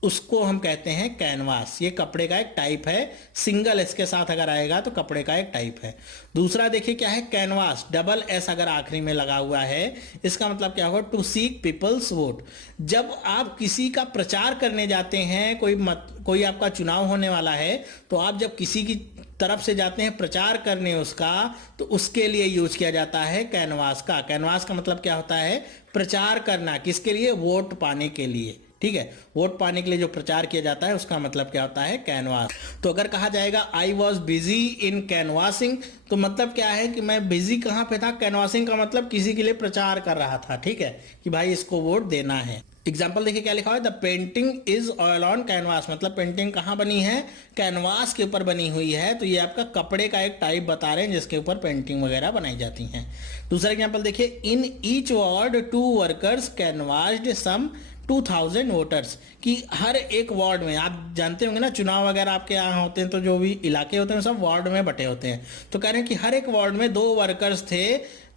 उसको हम कहते हैं कैनवास। ये कपड़े का एक टाइप है, सिंगल एस के साथ अगर आएगा तो कपड़े का एक टाइप है। दूसरा देखिए क्या है, कैनवास, डबल एस अगर आखिरी में लगा हुआ है, इसका मतलब क्या होगा, टू सीक पीपल्स वोट। जब आप किसी का प्रचार करने जाते हैं, कोई आपका चुनाव होने वाला है, तो आप जब किसी की तरफ से जाते हैं प्रचार करने उसका, तो उसके लिए यूज किया जाता है कैनवास का। कैनवास का मतलब क्या होता है, प्रचार करना, किसके लिए, वोट पाने के लिए। ठीक है, वोट पाने के लिए जो प्रचार किया जाता है उसका मतलब क्या होता है, कैनवास। तो अगर कहा जाएगा I was busy in canvassing, तो मतलब क्या है कि मैं बिजी कहाँ पे था, कैनवासिंग का मतलब किसी के लिए प्रचार कर रहा था। ठीक है, कि भाई इसको वोट देना है। एग्जाम्पल देखिए क्या लिखा हुआ है, the painting is oil on canvas. मतलब पेंटिंग कहाँ बनी है, कैनवास के ऊपर बनी हुई है। तो ये आपका कपड़े का एक टाइप बता रहे हैं जिसके ऊपर पेंटिंग वगैरह बनाई जाती हैं। दूसरा एग्जाम्पल देखिए, in each ward 2 workers canvassed some 2000 voters. कि हर एक वार्ड में, आप जानते होंगे ना चुनाव वगैरह आपके यहाँ होते हैं तो जो भी इलाके होते हैं सब वार्ड में बटे होते हैं। तो कह रहे हैं कि हर एक वार्ड में 2 वर्कर्स थे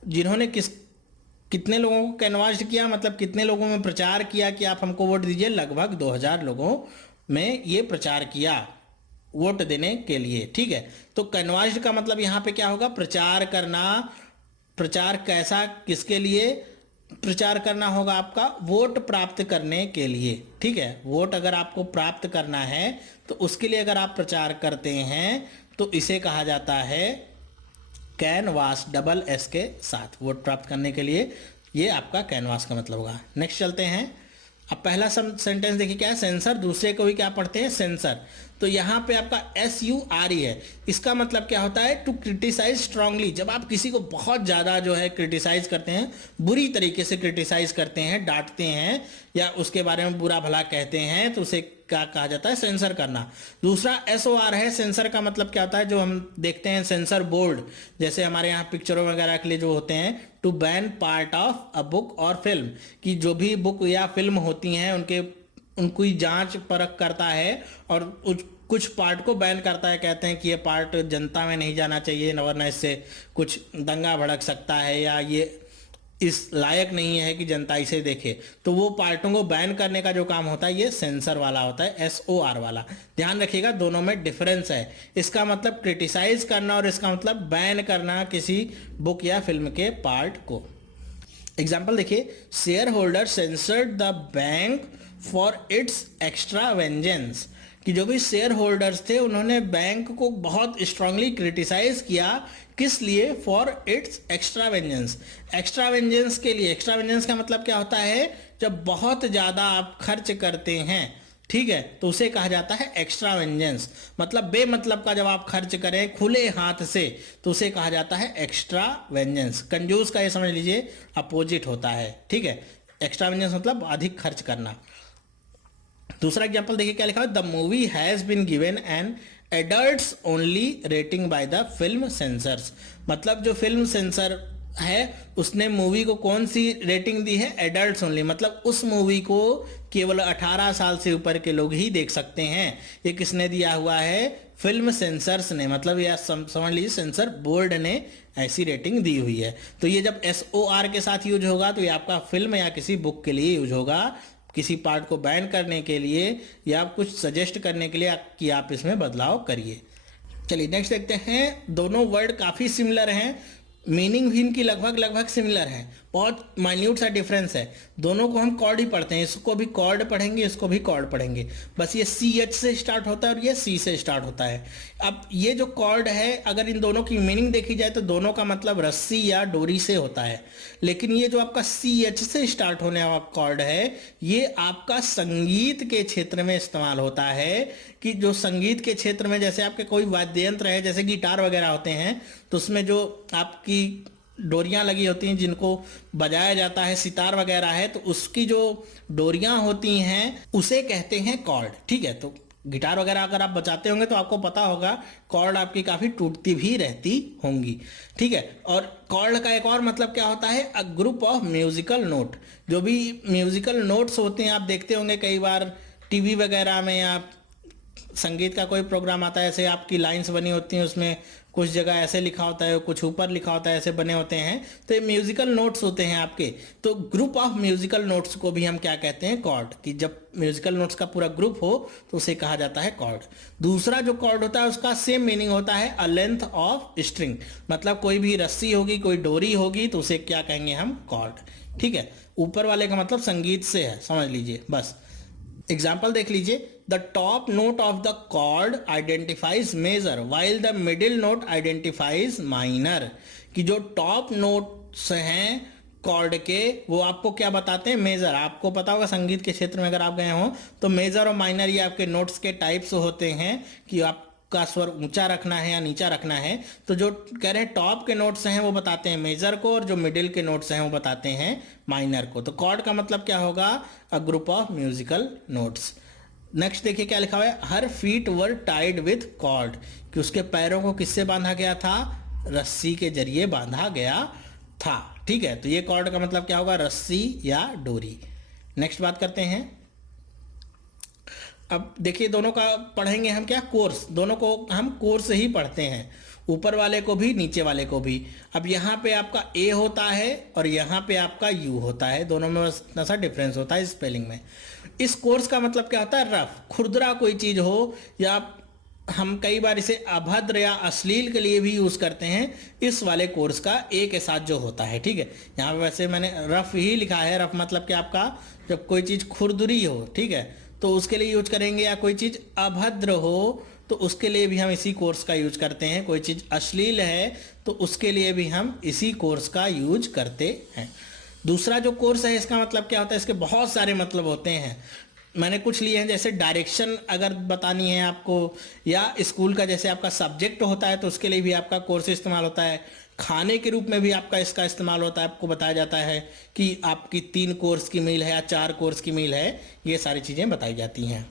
जिन्होंने कितने लोगों को कैनवास्ड किया, मतलब कितने लोगों में प्रचार किया कि आप हमको वोट दीजिए। लगभग 2000 लोगों में ये प्रचार किया वोट देने के लिए। ठीक है, तो कैनवास्ड का मतलब यहाँ पे क्या होगा, प्रचार करना। प्रचार कैसा, किसके लिए प्रचार करना होगा, आपका वोट प्राप्त करने के लिए। ठीक है, वोट अगर आपको प्राप्त करना है तो उसके लिए अगर आप प्रचार करते हैं तो इसे कहा जाता है कैनवास, डबल एस के साथ, वोट प्राप्त करने के लिए। ये आपका कैनवास का मतलब होगा। नेक्स्ट चलते हैं। अब पहला सेंटेंस देखिए क्या है, सेंसर, दूसरे को भी क्या पढ़ते हैं, सेंसर। तो यहाँ पे आपका SURE है। इसका मतलब क्या होता है, टू क्रिटिसाइज स्ट्रांगली। जब आप किसी को बहुत ज़्यादा जो है क्रिटिसाइज करते हैं, बुरी तरीके से क्रिटिसाइज करते हैं, डांटते हैं या उसके बारे में बुरा भला कहते हैं, तो उसे क्या कहा जाता है, सेंसर करना। दूसरा SOR है। सेंसर का मतलब क्या होता है, जो हम देखते हैं सेंसर बोर्ड, जैसे हमारे यहाँ पिक्चरों वगैरह के लिए जो होते हैं, to ban part of a book और फिल्म। कि जो भी बुक या फिल्म होती हैं उनकी जांच परख करता है और कुछ पार्ट को बैन करता है। कहते हैं कि ये पार्ट जनता में नहीं जाना चाहिए, वरना इससे कुछ दंगा भड़क सकता है, या ये इस लायक नहीं है कि जनता इसे देखे। तो वो पार्टों को बैन करने का जो काम होता है ये सेंसर वाला होता है, SOR वाला। ध्यान रखिएगा दोनों में डिफरेंस है। इसका मतलब क्रिटिसाइज करना और इसका मतलब बैन करना किसी बुक या फिल्म के पार्ट को। एग्जाम्पल देखिए, share holder censured the bank for its extra vengeance. कि जो भी शेयर होल्डर्स थे उन्होंने बैंक को बहुत स्ट्रांगली क्रिटिसाइज किया। किस लिए, for its extra vengeance. Extra vengeance के लिए। एक्स्ट्रा वेंजेंस का मतलब क्या होता है, जब बहुत ज़्यादा आप खर्च करते हैं, ठीक है, तो उसे कहा जाता है एक्स्ट्रा वेंजेंस। मतलब बेमतलब का जब आप खर्च करें खुले हाथ से, तो उसे कहा जाता है एक्स्ट्रा वेंजेंस। कंजूस का ये समझ लीजिए अपोजिट होता है। ठीक है, एक्स्ट्रा वेंजेंस मतलब अधिक खर्च करना। दूसरा एग्जांपल देखिए क्या लिखा है, the movie has been given an adults only rating by the film censors. मतलब जो फिल्म सेंसर है उसने मूवी को कौन सी रेटिंग दी है, एडल्ट्स ओनली। मतलब उस मूवी को केवल 18 साल से ऊपर के लोग ही देख सकते हैं। ये किसने दिया हुआ है, फिल्म सेंसर्स ने, मतलब या समझ लीजिए सेंसर बोर्ड ने ऐसी रेटिंग दी हुई है। तो ये जब SOR के साथ यूज होगा तो ये आपका फिल्म या किसी बुक के लिए यूज होगा, किसी पार्ट को बैन करने के लिए या कुछ सजेस्ट करने के लिए कि आप इसमें बदलाव करिए। चलिए नेक्स्ट देखते हैं। दोनों वर्ड काफ़ी सिमिलर हैं, मीनिंग भी इनकी लगभग सिमिलर है, बहुत माइन्यूट सा डिफरेंस है। दोनों को हम कॉर्ड ही पढ़ते हैं, इसको भी कॉर्ड पढ़ेंगे, इसको भी कॉर्ड पढ़ेंगे, बस ये CH से स्टार्ट होता है और ये C से स्टार्ट होता है। अब ये जो कॉर्ड है, अगर इन दोनों की मीनिंग देखी जाए तो दोनों का मतलब रस्सी या डोरी से होता है, लेकिन ये जो आपका CH से स्टार्ट होने वाला कॉर्ड है, ये आपका संगीत के क्षेत्र में इस्तेमाल होता है। कि जो संगीत के क्षेत्र में, जैसे आपके कोई वाद्य यंत्र है, जैसे गिटार वगैरह होते हैं, तो उसमें जो आपकी डोरियां लगी होती हैं जिनको बजाया जाता है, सितार वगैरह है, तो उसकी जो डोरियां होती हैं उसे कहते हैं कॉर्ड। ठीक है, तो गिटार वगैरह अगर आप बजाते होंगे तो आपको पता होगा कॉर्ड आपकी काफ़ी टूटती भी रहती होंगी। ठीक है, और कॉर्ड का एक और मतलब क्या होता है, अ ग्रुप ऑफ म्यूजिकल नोट। जो भी म्यूजिकल नोट्स होते हैं, आप देखते होंगे कई बार टीवी वगैरह में, या संगीत का कोई प्रोग्राम आता है, ऐसे आपकी लाइंस बनी होती हैं, उसमें कुछ जगह ऐसे लिखा होता है, कुछ ऊपर लिखा होता है, ऐसे बने होते हैं, तो ये म्यूजिकल नोट्स होते हैं आपके। तो ग्रुप ऑफ म्यूजिकल नोट्स को भी हम क्या कहते हैं, कॉर्ड। कि जब म्यूजिकल नोट्स का पूरा ग्रुप हो तो उसे कहा जाता है कॉर्ड। दूसरा जो कॉर्ड होता है उसका सेम मीनिंग होता है, अ लेंथ ऑफ स्ट्रिंग, मतलब कोई भी रस्सी होगी, कोई डोरी होगी, तो उसे क्या कहेंगे हम, कॉर्ड। ठीक है, ऊपर वाले का मतलब संगीत से है, समझ लीजिए बस। एग्जाम्पल देख लीजिए, the top note of the chord identifies major while the middle note identifies minor. कि जो टॉप नोट्स हैं कॉर्ड के, वो आपको क्या बताते हैं, मेजर। आपको पता होगा संगीत के क्षेत्र में अगर आप गए हो तो मेजर और माइनर ये आपके नोट्स के टाइप्स होते हैं कि आपका स्वर ऊंचा रखना है या नीचा रखना है। तो जो कह रहे हैं टॉप के नोट्स हैं वो बताते हैं मेजर को, और जो मिडिल के नोट्स हैं वो बताते हैं माइनर को। तो कॉर्ड का मतलब क्या होगा, a group of musical notes. Next देखिए क्या लिखा हुआ है, her feet were tied with cord. कि उसके पैरों को किससे बांधा गया था, रस्सी के जरिए बांधा गया था। ठीक है, तो ये कॉर्ड का मतलब क्या होगा, रस्सी या डोरी। नेक्स्ट बात करते हैं। अब देखिए दोनों का पढ़ेंगे हम क्या, कोर्स। दोनों को हम कोर्स ही पढ़ते हैं, ऊपर वाले को भी नीचे वाले को भी। अब यहाँ पे आपका A होता है और यहाँ पे आपका U होता है, दोनों में बस इतना सा डिफरेंस होता है स्पेलिंग में। इस कोर्स का मतलब क्या होता है, रफ, खुरदरा कोई चीज़ हो, या हम कई बार इसे अभद्र या अश्लील के लिए भी यूज़ करते हैं, इस वाले कोर्स का A के साथ जो होता है। ठीक है, यहाँ पे वैसे मैंने रफ ही लिखा है। रफ मतलब कि आपका जब कोई चीज़ खुरदरी हो, ठीक है, तो उसके लिए यूज करेंगे, या कोई चीज़ अभद्र हो तो उसके लिए भी हम इसी कोर्स का यूज करते हैं। कोई चीज़ अश्लील है तो उसके लिए भी हम इसी कोर्स का यूज करते हैं। दूसरा जो कोर्स है इसका मतलब क्या होता है, इसके बहुत सारे मतलब होते हैं। मैंने कुछ लिए हैं, जैसे डायरेक्शन अगर बतानी है आपको, या स्कूल का जैसे आपका सब्जेक्ट होता है तो उसके लिए भी आपका कोर्स इस्तेमाल होता है। खाने के रूप में भी आपका इसका इस्तेमाल होता है, आपको बताया जाता है कि आपकी 3 कोर्स की मील है या 4 कोर्स की मील है, ये सारी चीज़ें बताई जाती हैं।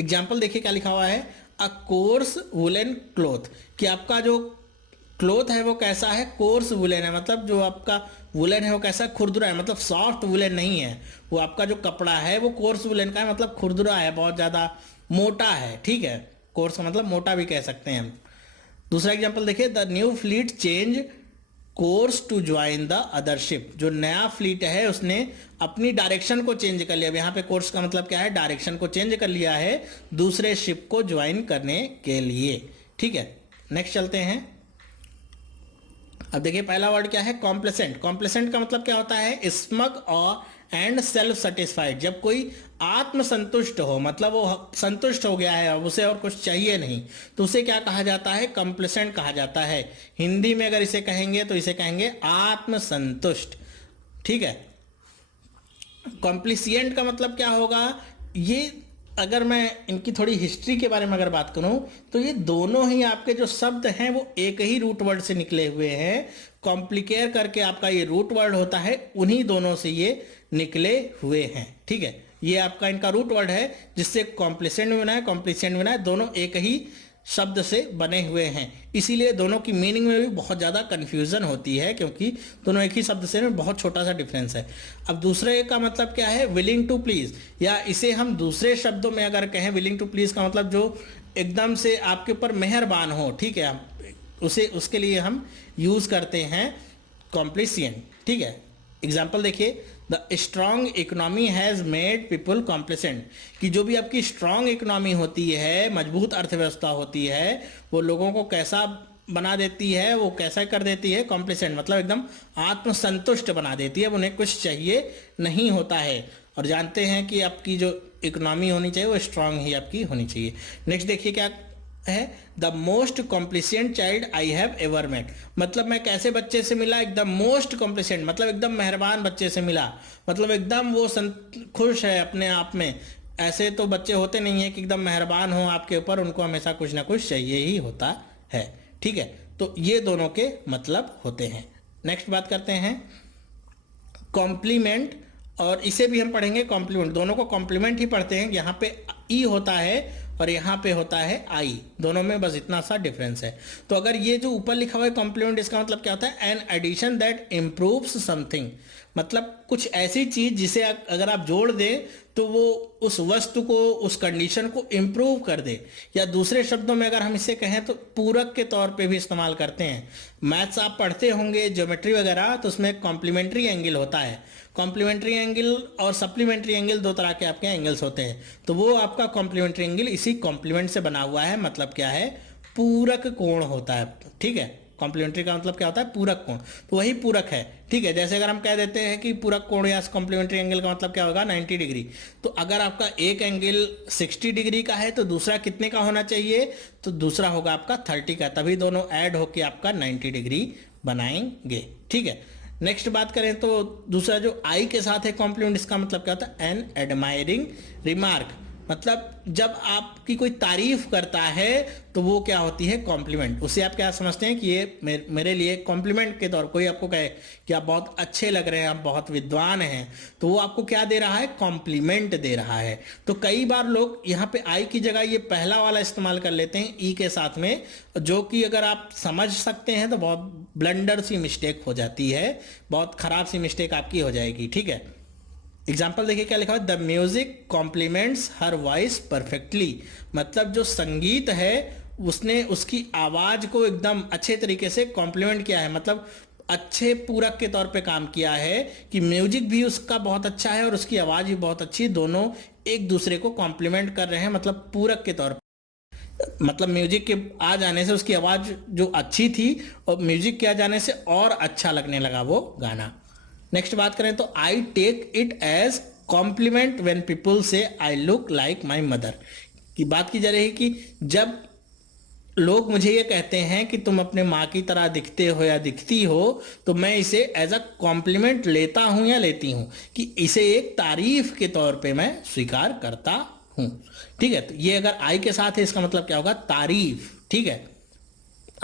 एग्जाम्पल देखिए क्या लिखा हुआ है, अ कोर्स वुलन क्लोथ। कि आपका जो क्लोथ है वो कैसा है, कोर्स वुलन है, मतलब जो आपका वुलन है वो कैसा, खुरदुरा है, मतलब सॉफ्ट वुलन नहीं है। वो आपका जो कपड़ा है वो कोर्स वुलन का है, मतलब खुरदुरा है, बहुत ज़्यादा मोटा है। ठीक है, कोर्स का मतलब मोटा भी कह सकते हैं हम। दूसरा एग्जांपल देखिए, the new fleet change course to join the other ship. जो नया फ्लीट है उसने अपनी डायरेक्शन को चेंज कर लिया। यहाँ पे कोर्स का मतलब क्या है, डायरेक्शन को चेंज कर लिया है दूसरे शिप को ज्वाइन करने के लिए। ठीक है, नेक्स्ट चलते हैं। अब देखिए पहला वर्ड क्या है, कॉम्प्लेसेंट। कॉम्प्लेसेंट का मतलब क्या होता है, स्मग और एंड सेल्फ सेटिस्फाइड। जब कोई आत्मसंतुष्ट हो, मतलब वो संतुष्ट हो गया है, अब उसे और कुछ चाहिए नहीं, तो उसे क्या कहा जाता है, कॉम्प्लेसेंट कहा जाता है। हिंदी में अगर इसे कहेंगे तो इसे कहेंगे आत्मसंतुष्ट। ठीक है, कॉम्प्लिसिएंट का मतलब क्या होगा, ये अगर मैं इनकी थोड़ी हिस्ट्री के बारे में अगर बात करूं तो ये दोनों ही आपके जो शब्द हैं वो एक ही रूट वर्ड से निकले हुए हैं। कॉम्प्लिकेयर करके आपका ये रूट वर्ड होता है, उन्हीं दोनों से ये निकले हुए हैं। ठीक है, ये आपका इनका रूट वर्ड है जिससे कॉम्प्लिसेंट भी बना है, कॉम्प्लिसेंट बना है, दोनों एक ही शब्द से बने हुए हैं, इसीलिए दोनों की मीनिंग में भी बहुत ज़्यादा कन्फ्यूज़न होती है, क्योंकि दोनों एक ही शब्द से में बहुत छोटा सा डिफरेंस है। अब दूसरे का मतलब क्या है, विलिंग टू प्लीज़, या इसे हम दूसरे शब्दों में अगर कहें, विलिंग टू प्लीज़ का मतलब जो एकदम से आपके ऊपर मेहरबान हो, ठीक है, उसे उसके लिए हम यूज़ करते हैं कॉम्प्लिसेंट, ठीक है। एग्जाम्पल देखिए, the strong economy has made people कॉम्प्लिसेंट, कि जो भी आपकी स्ट्रॉन्ग इकोनॉमी होती है, मजबूत अर्थव्यवस्था होती है, वो लोगों को कैसा बना देती है, वो कैसा कर देती है, कॉम्प्लिसेंट, मतलब एकदम आत्मसंतुष्ट बना देती है, उन्हें कुछ चाहिए नहीं होता है। और जानते हैं कि आपकी जो इकोनॉमी होनी चाहिए वो स्ट्रांग ही आपकी होनी चाहिए। नेक्स्ट देखिए क्या है, the most complaisant child I have ever met, मतलब मैं कैसे बच्चे से मिला, एकदम मोस्ट कॉम्प्लिसेंट, मतलब एकदम मेहरबान बच्चे से मिला, मतलब एकदम वो खुश है अपने आप में। ऐसे तो बच्चे होते नहीं है कि एकदम मेहरबान हो आपके ऊपर, उनको हमेशा कुछ ना कुछ चाहिए ही होता है, ठीक है। तो ये दोनों के मतलब होते हैं। नेक्स्ट बात करते हैं कॉम्प्लीमेंट, और इसे भी हम पढ़ेंगे कॉम्प्लीमेंट, दोनों को कॉम्प्लीमेंट ही पढ़ते हैं। यहाँ पे ई होता है और यहाँ पे होता है आई, दोनों में बस इतना सा डिफरेंस है। तो अगर ये जो ऊपर लिखा हुआ है कॉम्प्लीमेंट, इसका मतलब क्या होता है, an addition that improves something, मतलब कुछ ऐसी चीज जिसे अगर आप जोड़ दें तो वो उस वस्तु को, उस कंडीशन को इम्प्रूव कर दे। या दूसरे शब्दों में अगर हम इसे कहें तो पूरक के तौर पे भी इस्तेमाल करते हैं। मैथ्स आप पढ़ते होंगे, ज्योमेट्री वगैरह, तो उसमें कॉम्प्लीमेंट्री एंगल होता है। कॉम्प्लीमेंट्री एंगल और सप्लीमेंट्री एंगल दो तरह के आपके एंगल्स होते हैं, तो वो आपका कॉम्प्लीमेंट्री एंगल इसी कॉम्प्लीमेंट से बना हुआ है, मतलब क्या है, पूरक कोण होता है, ठीक है। कॉम्प्लीमेंट्री का मतलब क्या होता है, पूरक कोण, तो वही पूरक है, ठीक है। जैसे अगर हम कह देते हैं कि पूरक कोण या कॉम्प्लीमेंट्री एंगल का मतलब क्या होगा, 90 डिग्री, तो अगर आपका एक एंगल 60 डिग्री का है तो दूसरा कितने का होना चाहिए, तो दूसरा होगा आपका 30 का, तभी दोनों ऐड होके आपका 90 डिग्री बनाएंगे, ठीक है। नेक्स्ट बात करें तो दूसरा जो आई के साथ है कॉम्प्लीमेंट, इसका मतलब क्या होता है, एन एडमायरिंग रिमार्क, मतलब जब आपकी कोई तारीफ करता है तो वो क्या होती है, कॉम्प्लीमेंट। उसे आप क्या समझते हैं कि ये मेरे लिए कॉम्प्लीमेंट के तौर, कोई आपको कहे कि आप बहुत अच्छे लग रहे हैं, आप बहुत विद्वान हैं, तो वो आपको क्या दे रहा है, कॉम्प्लीमेंट दे रहा है। तो कई बार लोग यहाँ पे आई की जगह ये पहला वाला इस्तेमाल कर लेते हैं ई के साथ में, जो कि अगर आप समझ सकते हैं तो बहुत ब्लंडर सी मिस्टेक हो जाती है, बहुत खराब सी मिस्टेक आपकी हो जाएगी, ठीक है। एग्जाम्पल देखिए क्या लिखा है, the music complements her voice perfectly, मतलब जो संगीत है उसने उसकी आवाज को एकदम अच्छे तरीके से कॉम्प्लीमेंट किया है, मतलब अच्छे पूरक के तौर पे काम किया है, कि म्यूजिक भी उसका बहुत अच्छा है और उसकी आवाज भी बहुत अच्छी, दोनों एक दूसरे को कॉम्प्लीमेंट कर रहे हैं, मतलब पूरक के तौर पे, मतलब म्यूजिक के आ जाने से उसकी आवाज जो अच्छी थी और म्यूजिक के आ जाने से और अच्छा लगने लगा वो गाना। नेक्स्ट बात करें तो I take it as compliment when people say I look like my mother, की बात की जा रही है कि जब लोग मुझे ये कहते हैं कि तुम अपने माँ की तरह दिखते हो या दिखती हो, तो मैं इसे एज अ कॉम्प्लीमेंट लेता हूँ या लेती हूँ, कि इसे एक तारीफ के तौर पे मैं स्वीकार करता हूँ, ठीक है। तो ये अगर आई के साथ है, इसका मतलब क्या होगा, तारीफ, ठीक है,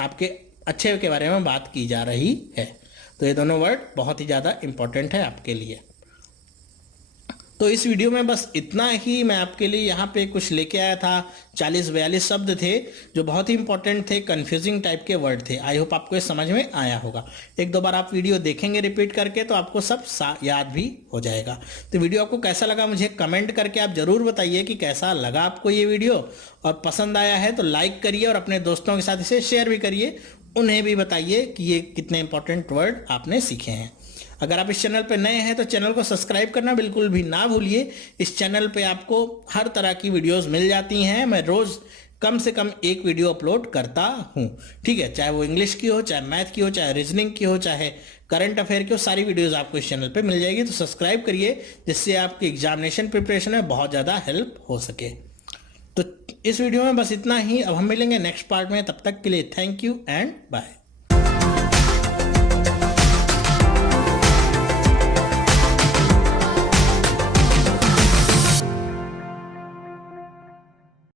आपके अच्छे के बारे में बात की जा रही है। तो ये दोनों वर्ड बहुत ही ज़्यादा इंपॉर्टेंट है आपके लिए। तो इस वीडियो में बस इतना ही मैं आपके लिए यहाँ पे कुछ लेके आया था। 40-42 शब्द थे जो बहुत ही इंपॉर्टेंट थे, कंफ्यूजिंग टाइप के वर्ड थे। आई होप आपको ये समझ में आया होगा। एक दो बार आप वीडियो देखेंगे रिपीट करके तो आपको सब याद भी हो जाएगा। तो वीडियो आपको कैसा लगा मुझे कमेंट करके आप ज़रूर बताइए कि कैसा लगा आपको ये वीडियो, और पसंद आया है तो लाइक करिए और अपने दोस्तों के साथ इसे शेयर भी करिए, उन्हें भी बताइए कि ये कितने इंपॉर्टेंट वर्ड आपने सीखे हैं। अगर आप इस चैनल पर नए हैं तो चैनल को सब्सक्राइब करना बिल्कुल भी ना भूलिए। इस चैनल पे आपको हर तरह की वीडियोस मिल जाती हैं। मैं रोज़ कम से कम एक वीडियो अपलोड करता हूँ, ठीक है, चाहे वो इंग्लिश की हो, चाहे मैथ की हो, चाहे रीजनिंग की हो, चाहे करंट अफेयर की हो, सारी वीडियोस आपको इस चैनल पे मिल जाएगी। तो सब्सक्राइब करिए जिससे आपकी एग्जामिनेशन प्रिपरेशन में बहुत ज़्यादा हेल्प हो सके। तो इस वीडियो में बस इतना ही। अब हम मिलेंगे नेक्स्ट पार्ट में, तब तक के लिए थैंक यू एंड बाय।